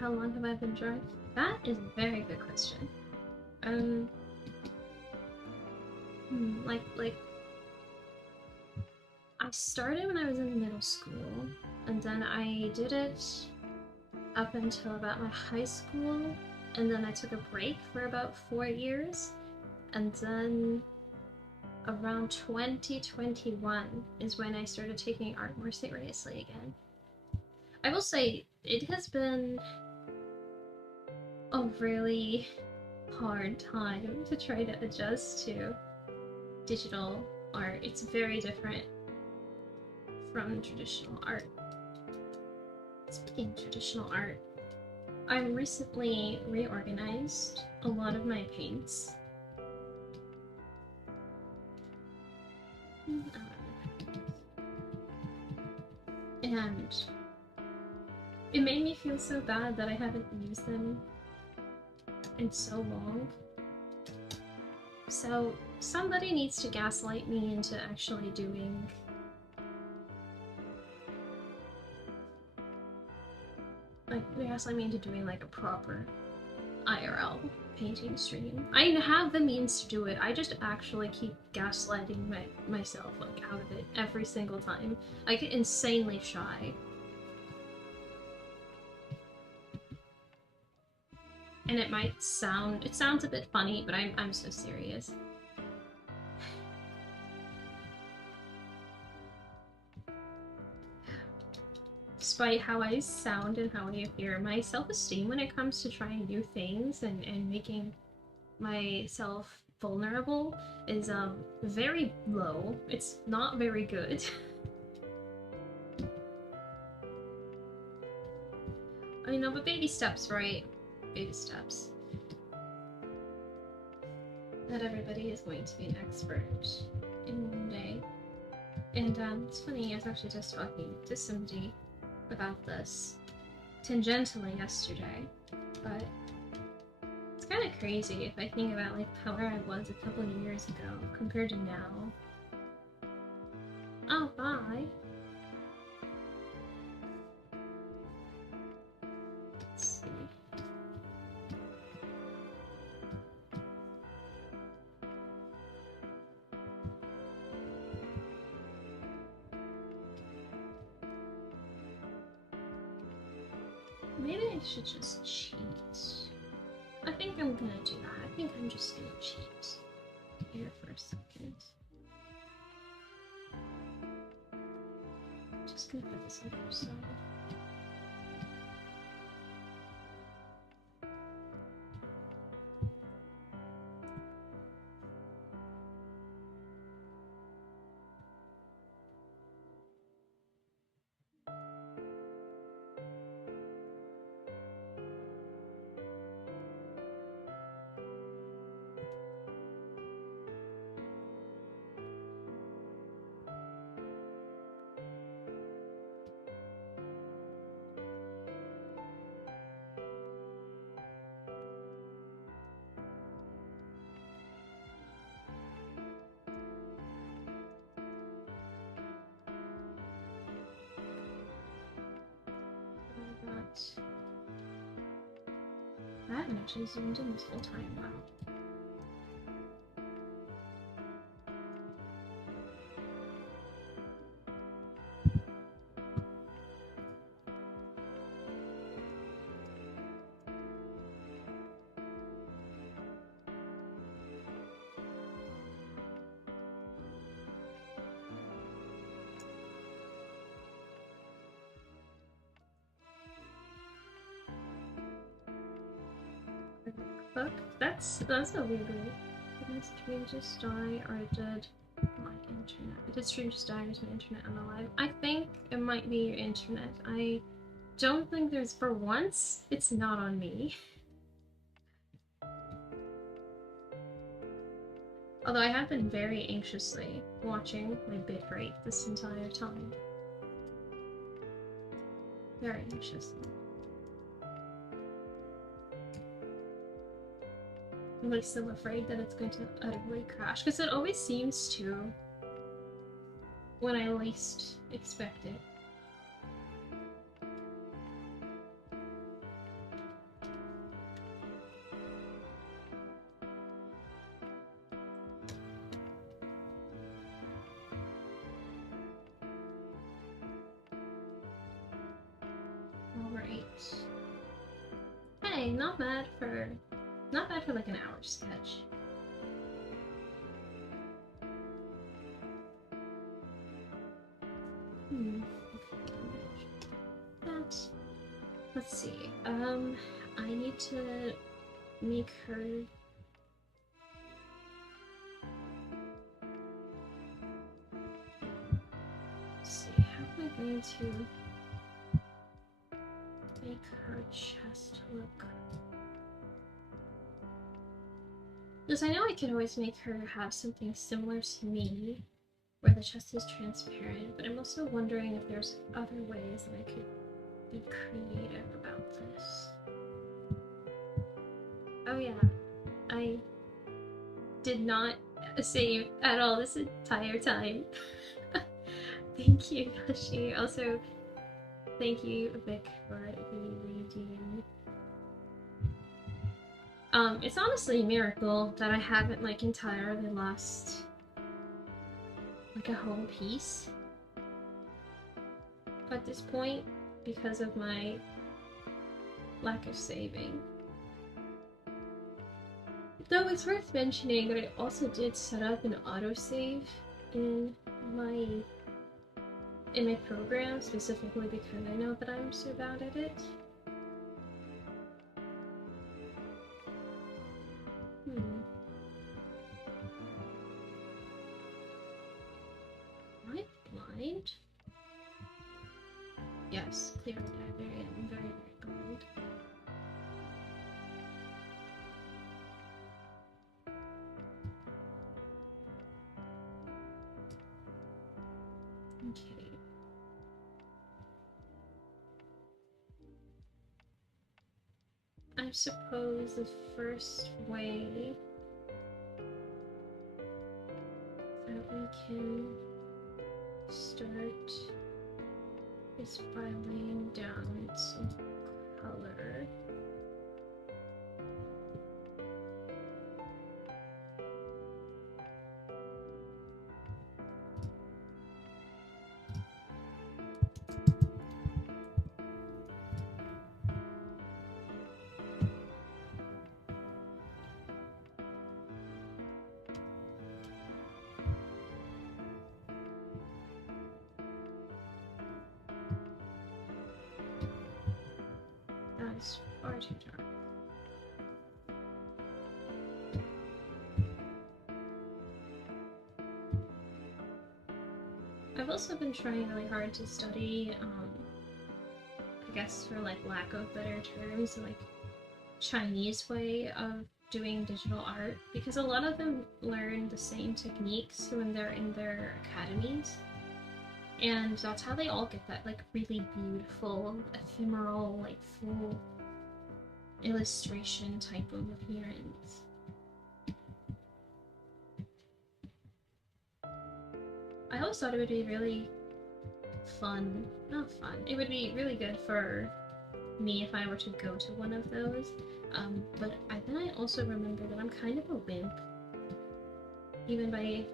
How long have I been drawing? That is a very good question. Like I started when I was in middle school, and then I did it up until about my high school, and then I took a break for about 4 years, and then around 2021 is when I started taking art more seriously again. I will say it has been a really hard time to try to adjust to digital art. It's very different from traditional art. Speaking of traditional art, I recently reorganized a lot of my paints. And it made me feel so bad that I haven't used them in so long. So somebody needs to gaslight me into actually doing like a proper IRL painting stream. I have the means to do it. I just actually keep gaslighting myself like out of it every single time. I get insanely shy. And it sounds a bit funny, but I'm so serious. Despite how I sound and how I appear, my self-esteem when it comes to trying new things and making myself vulnerable is very low. It's not very good. I know, but baby steps, right? Baby steps. Not everybody is going to be an expert in one day. And it's funny, I was actually just talking to somebody about this tangentially yesterday, but it's kind of crazy if I think about like how where I was a couple of years ago compared to now. Oh, bye. Let's see. Maybe I should just cheat. I think I'm gonna do that. I think I'm just gonna cheat here for a second. Just gonna put this on the other side. that. I haven't actually zoomed in this whole time. Wow. Fuck, that's a weird way. Did strangers die or did my internet? Did strangers die or is my internet unalive? I think it might be your internet. I don't think there's, for once, it's not on me. Although I have been very anxiously watching my bitrate this entire time. Very anxiously. I'm like still afraid that it's going to utterly crash, because it always seems to when I least expect it. Over 8. Hey, not bad for like an hour sketch. Let's see. I need to make her. Let's see. How am I going to make her chest look? Because I know I could always make her have something similar to me, where the chest is transparent, but I'm also wondering if there's other ways that I could be creative about this. Oh yeah, I did not save at all this entire time. Thank you, Arashie. Also, thank you, Vic, for the redeem. It's honestly a miracle that I haven't like entirely lost like a whole piece at this point because of my lack of saving. Though it's worth mentioning that I also did set up an autosave in my program, specifically because I know that I'm so bad at it. Am I blind? Yes, clearly I'm very, very blind. Okay. I suppose the first way that we can start is by laying down some color. That's far too dark. I've also been trying really hard to study, I guess for like lack of better terms, like Chinese way of doing digital art, because a lot of them learn the same techniques when they're in their academies. And that's how they all get that like really beautiful, ephemeral, like full illustration type of appearance. I always thought it would be really fun, not fun, it would be really good for me if I were to go to one of those. But then I also remember that I'm kind of a wimp, even by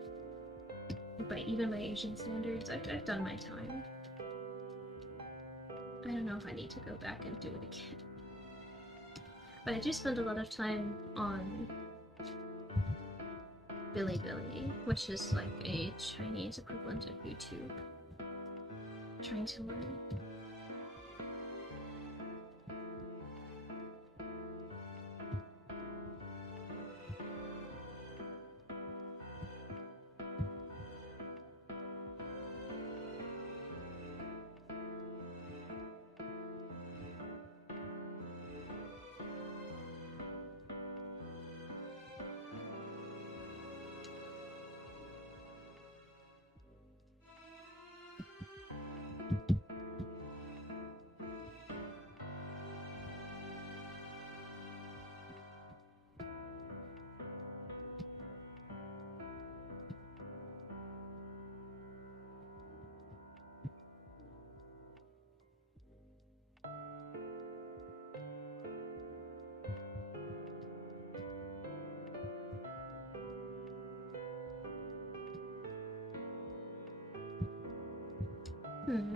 Asian standards. I've done my time. I don't know if I need to go back and do it again. But I do spend a lot of time on Bilibili, which is like a Chinese equivalent of YouTube, trying to learn.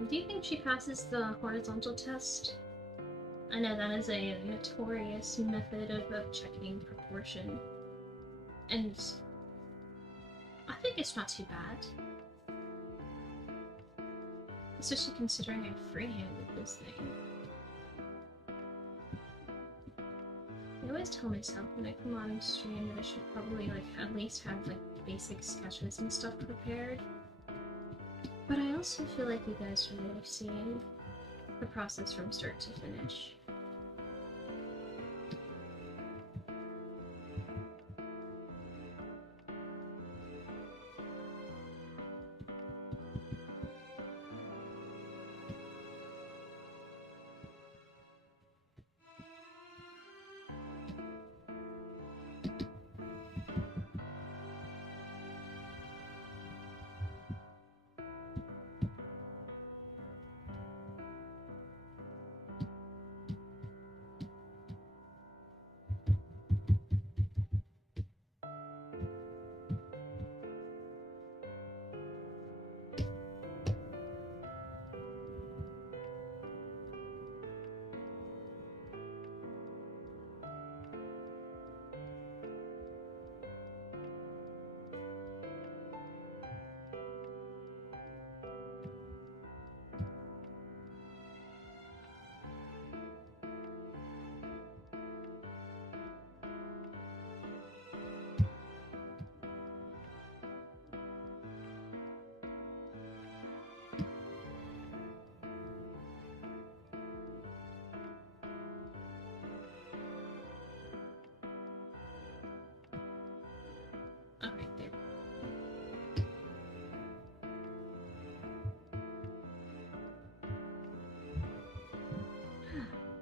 Do you think she passes the horizontal test? I know that is a notorious method of checking proportion. And I think it's not too bad. Especially considering I freehanded this thing. I always tell myself when I come on stream that I should probably like at least have like basic sketches and stuff prepared. But I also feel like you guys are really seeing the process from start to finish.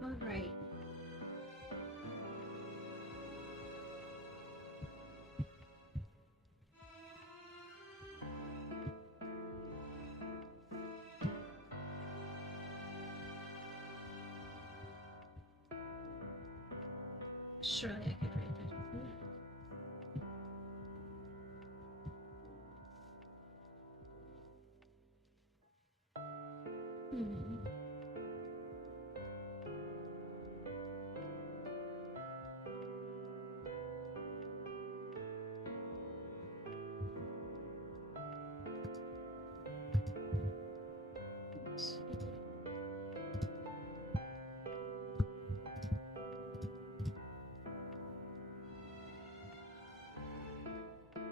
Alright. Surely I could read it.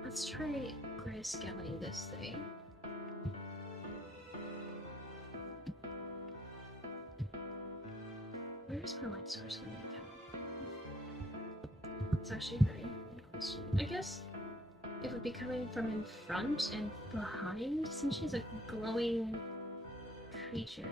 Let's try grayscaling this thing. Where's my light source going to come? It's actually a very important question. I guess it would be coming from in front and behind, since she's a glowing creature.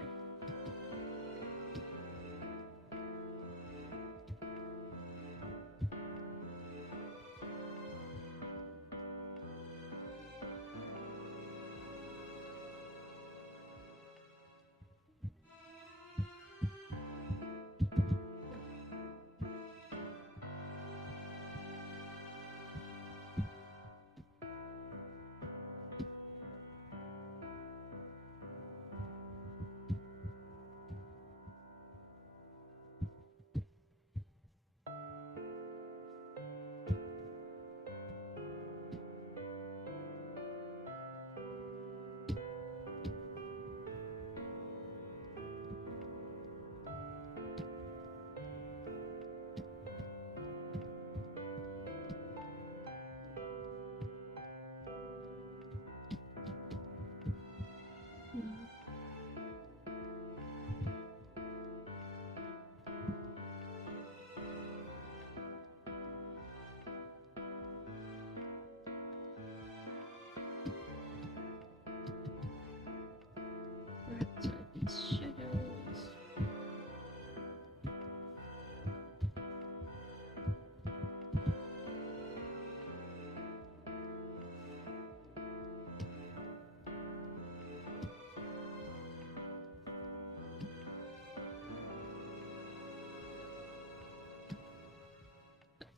these shadows.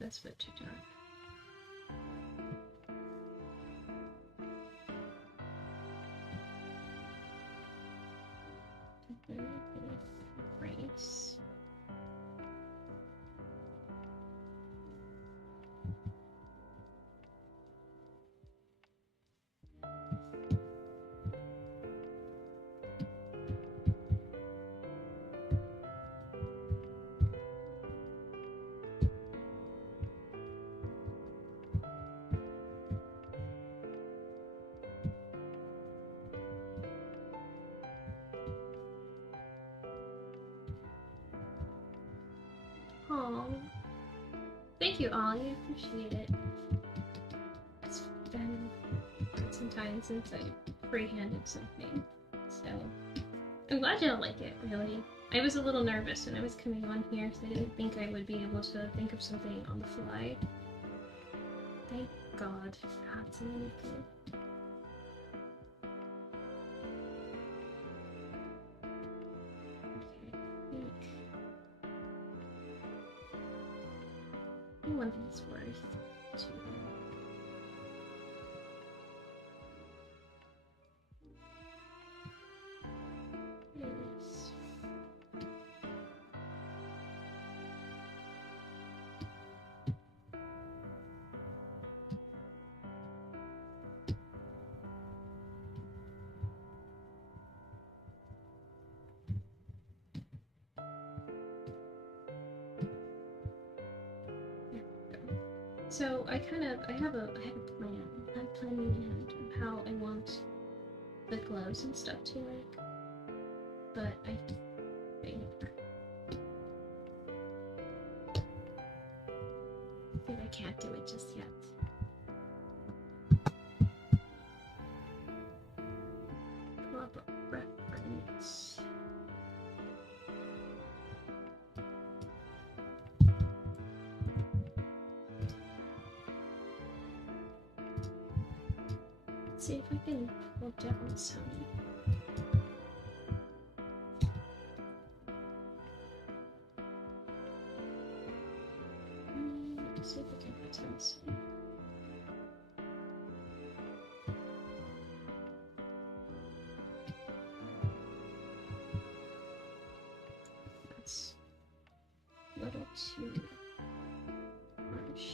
That's a bit too dark. Race. Oh, thank you, Ollie. I appreciate it. It's been quite some time since I free-handed something, so I'm glad you don't like it, really. I was a little nervous when I was coming on here, so I didn't think I would be able to think of something on the fly. Thank God for Hatsune Miku. One thing's worth two. Yes. So I have a plan. I'm planning ahead of how I want the gloves and stuff to look. But I think I can't do it just yet. Pull up a reference. See if I can pull down some. Let's see if I can put some. That's a little too harsh.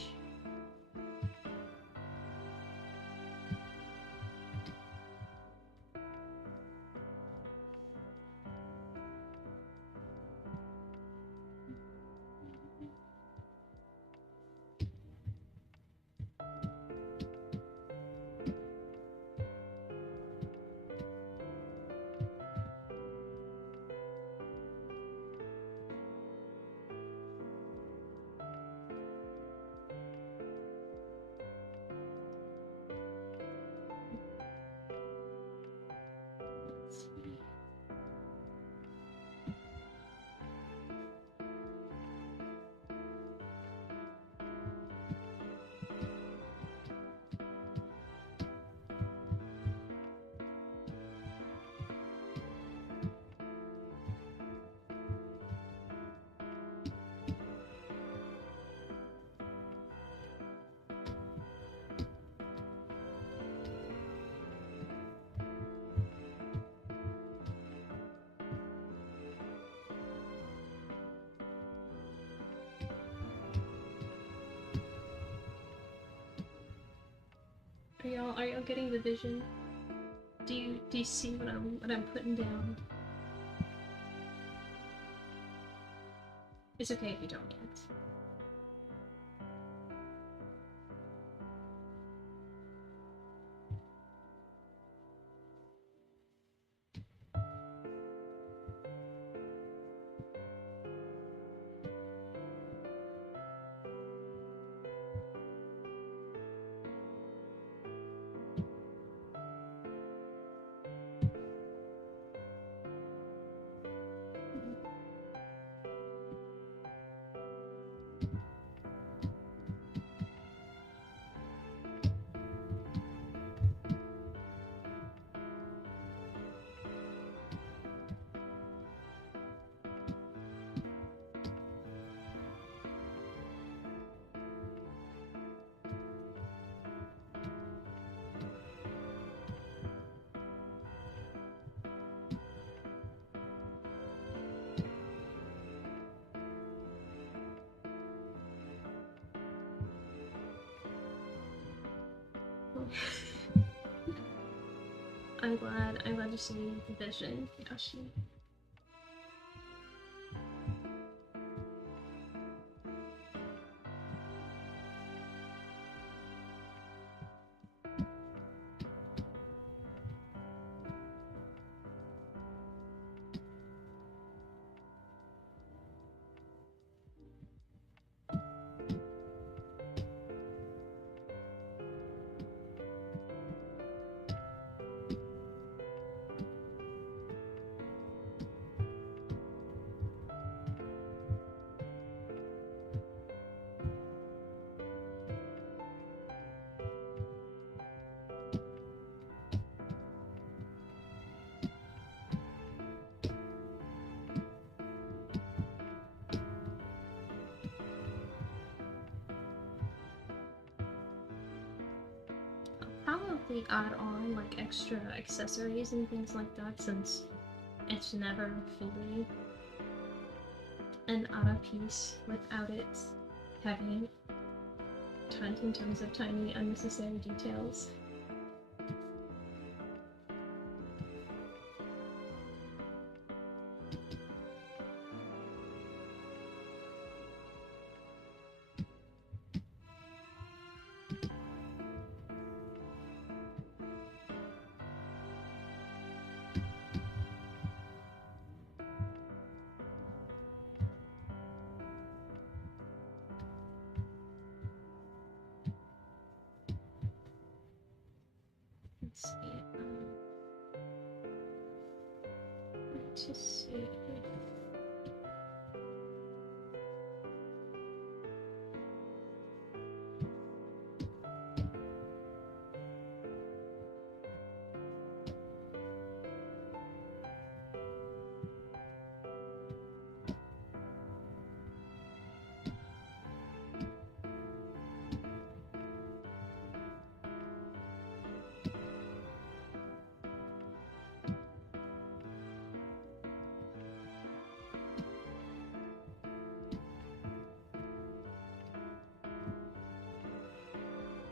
Are y'all getting the vision? Do you see what I'm putting down? It's okay if you don't yet. I'm glad you see the vision, Arashie. Probably add on like extra accessories and things like that, since it's never fully an Ara piece without it having tons and tons of tiny unnecessary details. Let's see. To see.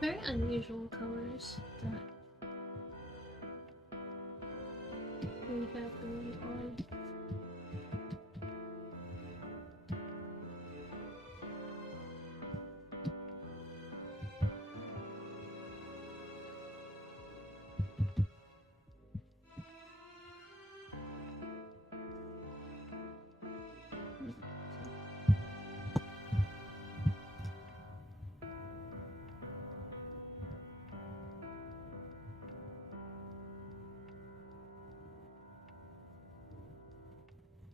Very unusual colors that we have going on.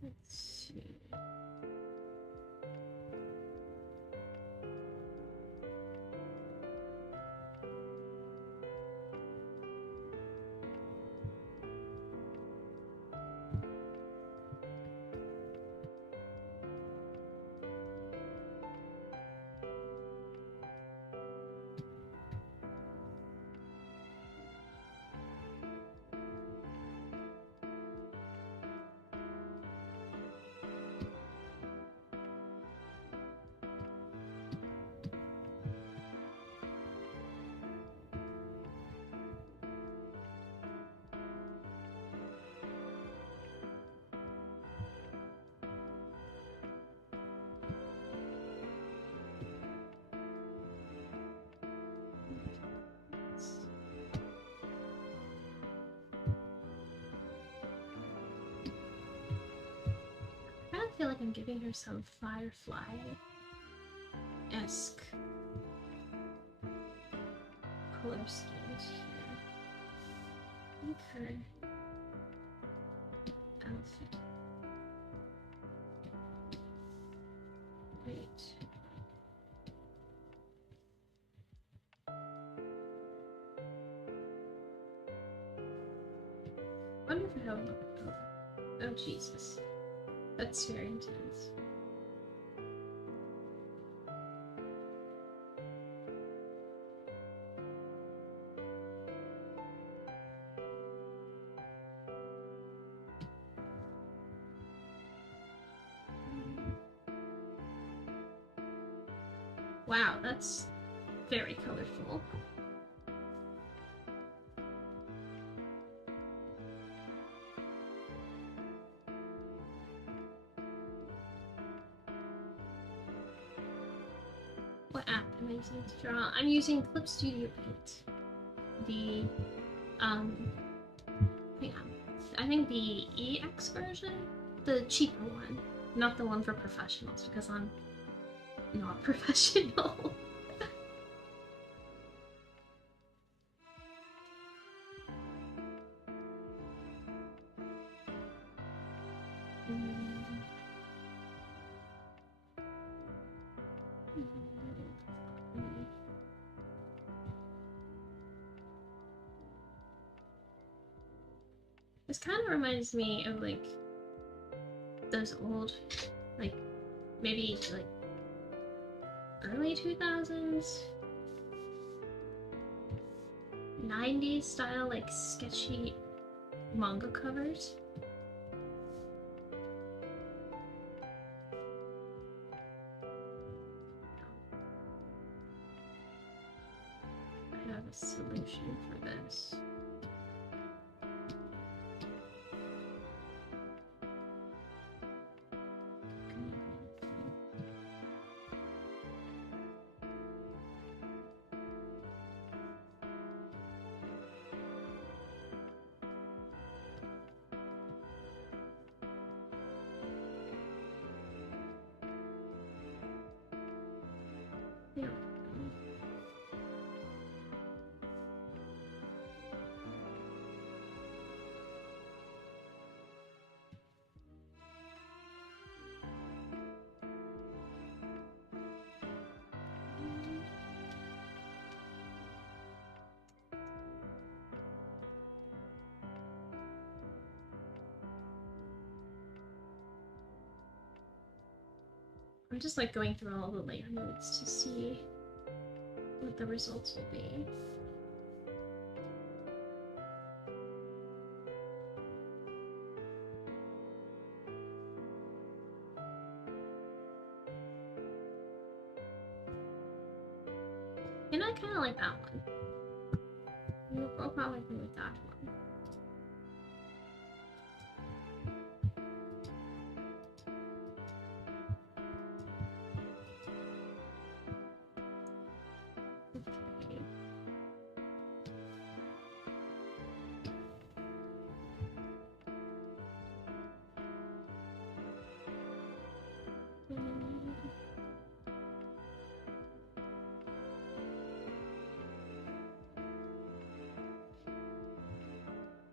Let's see. I kind of feel like I'm giving her some Firefly-esque color schemes here. I think her outfit. Wait. I wonder if I have oh Jesus. That's very intense. Wow, that's very colorful. What app am I using to draw? I'm using Clip Studio Paint. The, hang on. I think the EX version? The cheaper one. Not the one for professionals, because I'm not professional. This kind of reminds me of like those old, like maybe like early 2000s, 90s style like sketchy manga covers. I have a solution for this. Yeah. I'm just like going through all the layer modes to see what the results will be. And I kind of like that one. We'll probably go with that one. Okay.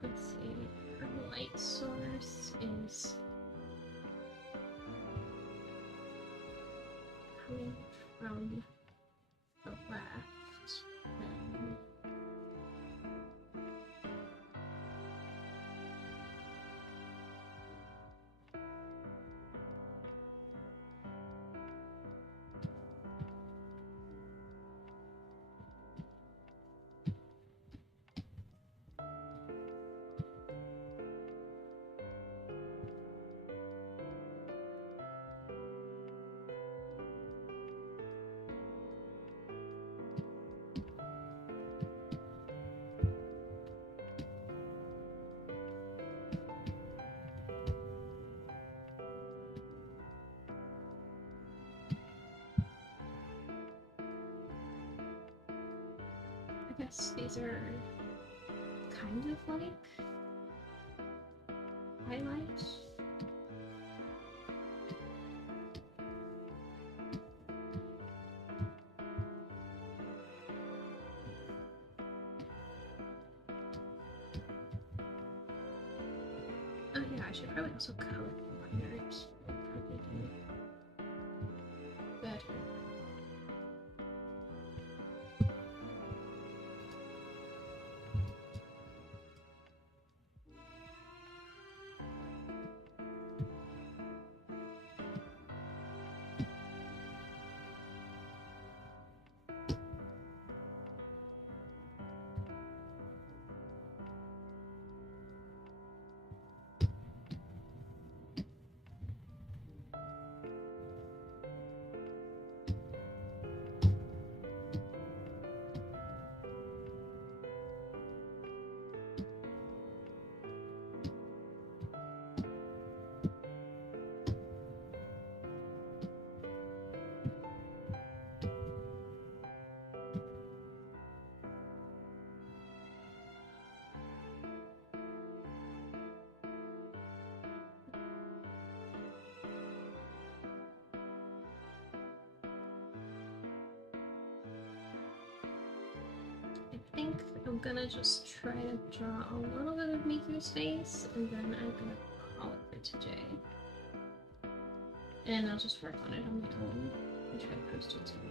Let's see, her light source is coming from the left. Then I guess these are kind of like highlights. Oh yeah, I should probably also color liners. Probably do better. think I'm gonna just try to draw a little bit of Miku's face, and then I'm gonna call it for today. And I'll just work on it on my own and try to post it tomorrow.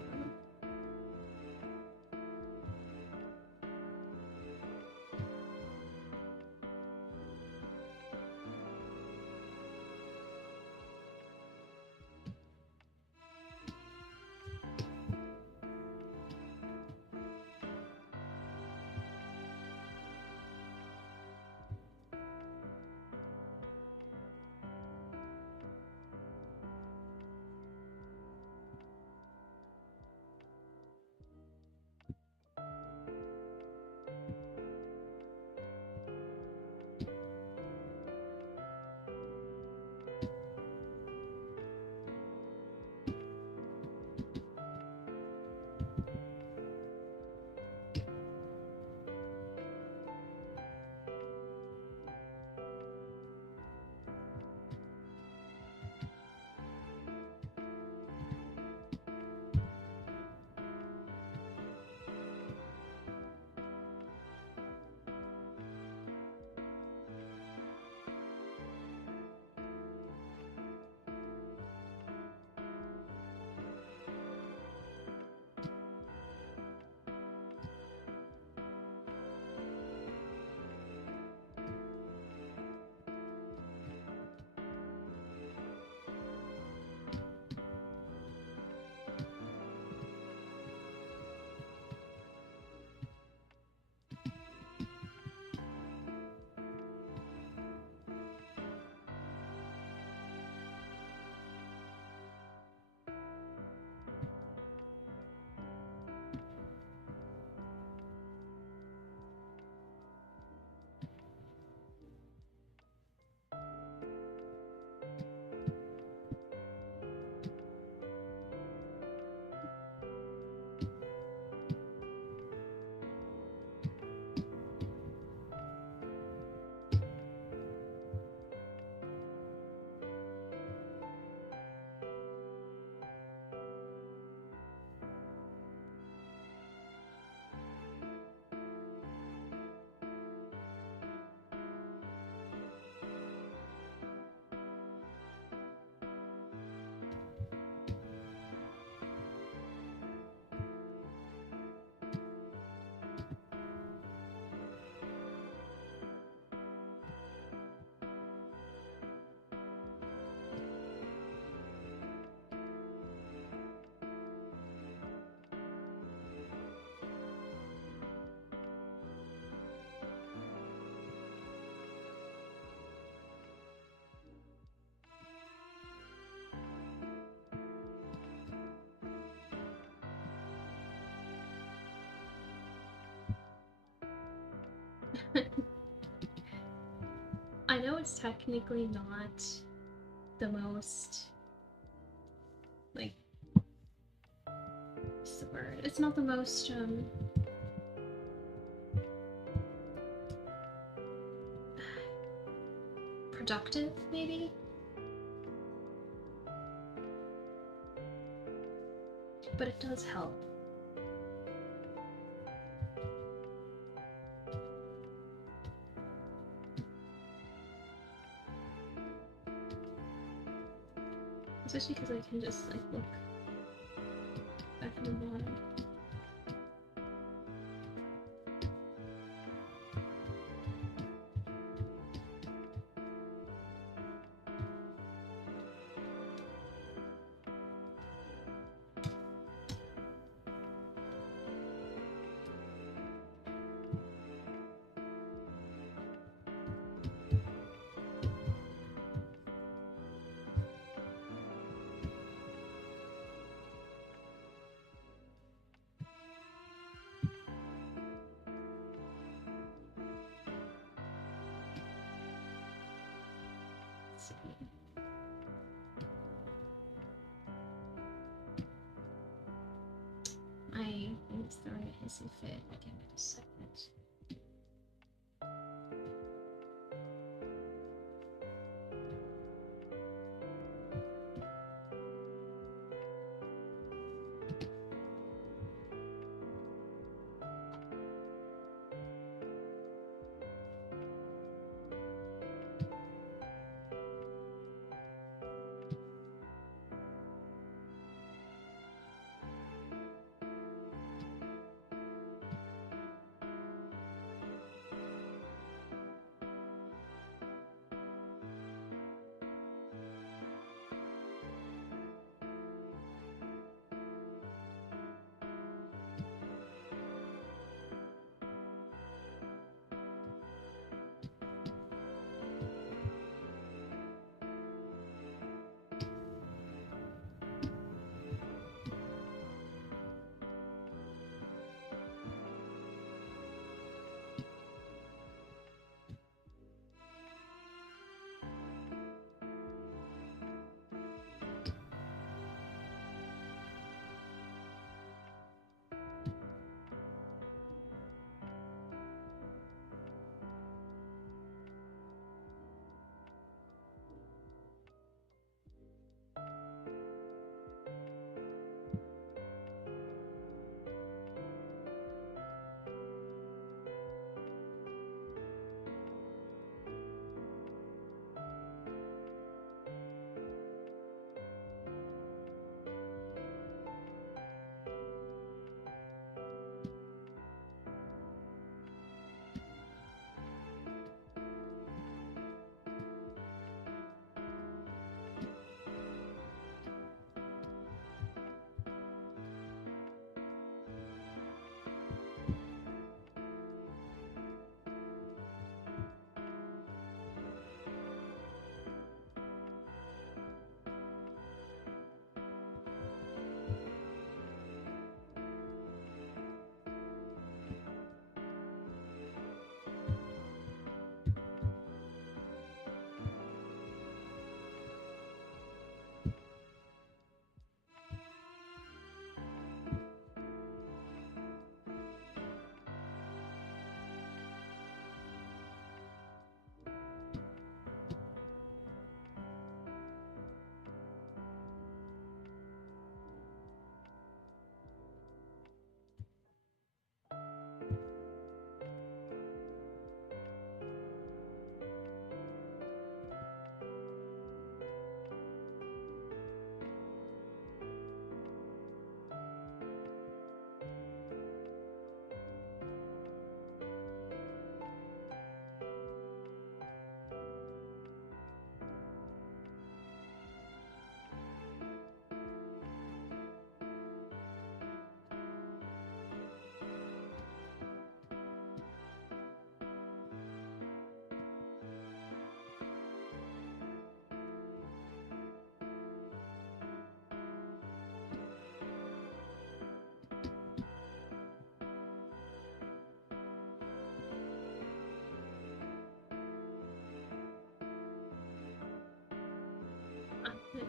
I know it's technically not the most, like, what's the word? It's not the most, productive, maybe? But it does help. Especially because I can just, like, look back in the bottom. I think it's throwing a hissy fit. Give me a second.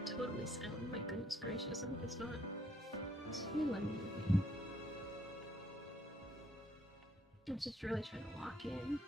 totally silent. My goodness gracious, I hope it's not too moving. I'm just really trying to lock in.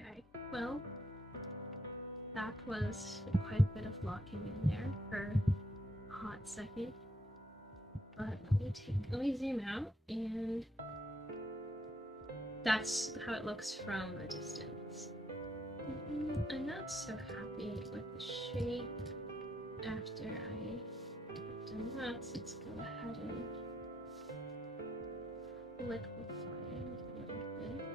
Okay, well, that was quite a bit of locking in there for a hot second. But let me zoom out, and that's how it looks from a distance. I'm not so happy with the shape after I've done that, so let's go ahead and liquefy it a little bit.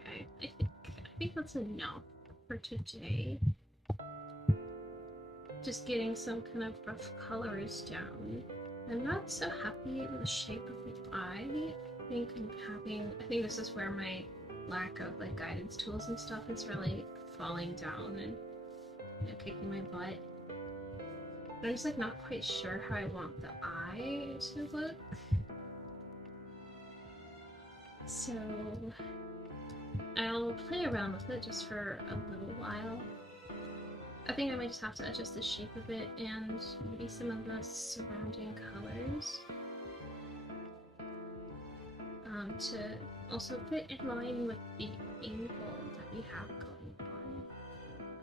Okay, I think that's enough for today. Just getting some kind of rough colors down. I'm not so happy with the shape of the eye. I think this is where my lack of like guidance tools and stuff is really falling down and kicking my butt. I'm just like not quite sure how I want the eye to look. So I'll play around with it just for a little while. I think I might just have to adjust the shape of it and maybe some of the surrounding colors to also fit in line with the angle that we have going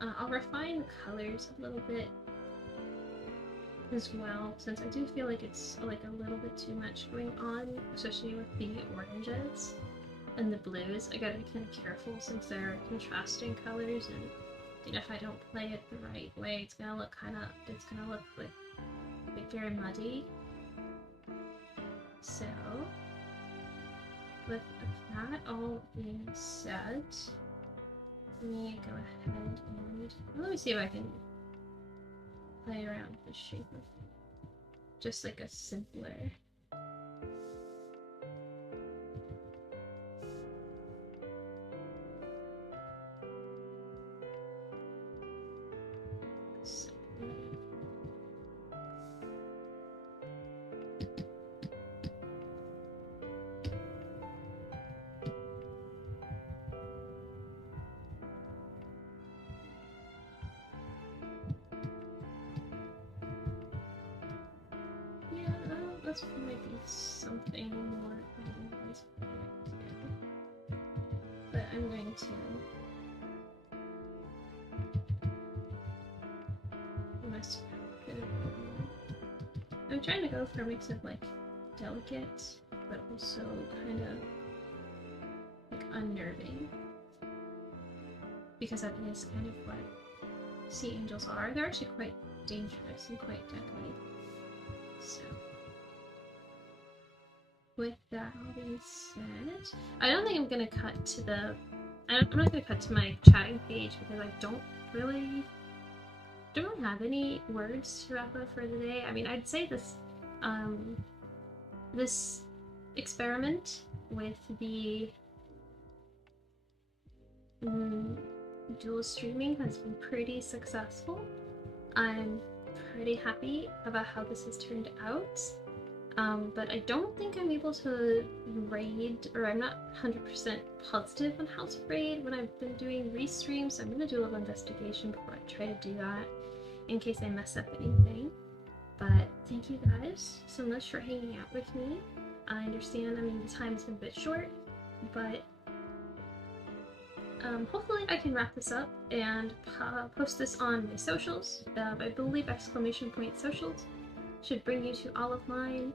on. I'll refine the colors a little bit as well, since I do feel like it's like a little bit too much going on, especially with the oranges and the blues. I gotta be kind of careful since they're contrasting colors, and if I don't play it the right way, it's gonna look like very muddy. So with that all being said, let me go ahead and let me see if I can play around with the shape of it. Just like a simpler. This might be something more but I'm going to mess with it. I'm trying to go for a mix of like delicate but also kind of like unnerving, because that is kind of what sea angels are. They're actually quite dangerous and quite deadly. So with that all being said, I don't think I'm gonna cut to the. I'm not gonna cut to my chatting page because I don't really have any words to wrap up for the day. I mean, I'd say this this experiment with the dual streaming has been pretty successful. I'm pretty happy about how this has turned out. But I don't think I'm able to raid, or I'm not 100% positive on how to raid when I've been doing restreams, so I'm going to do a little investigation before I try to do that, in case I mess up anything. But thank you guys so much for hanging out with me. I understand, I mean, the time's been a bit short, but hopefully I can wrap this up and post this on my socials. I believe !socials should bring you to all of mine.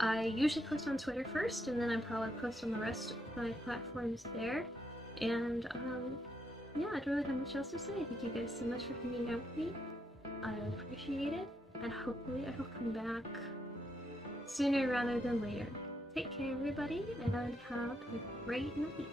I usually post on Twitter first, and then I probably post on the rest of my platforms there. And yeah, I don't really have much else to say. Thank you guys so much for hanging out with me. I appreciate it, and hopefully I will come back sooner rather than later. Take care, everybody, and have a great night.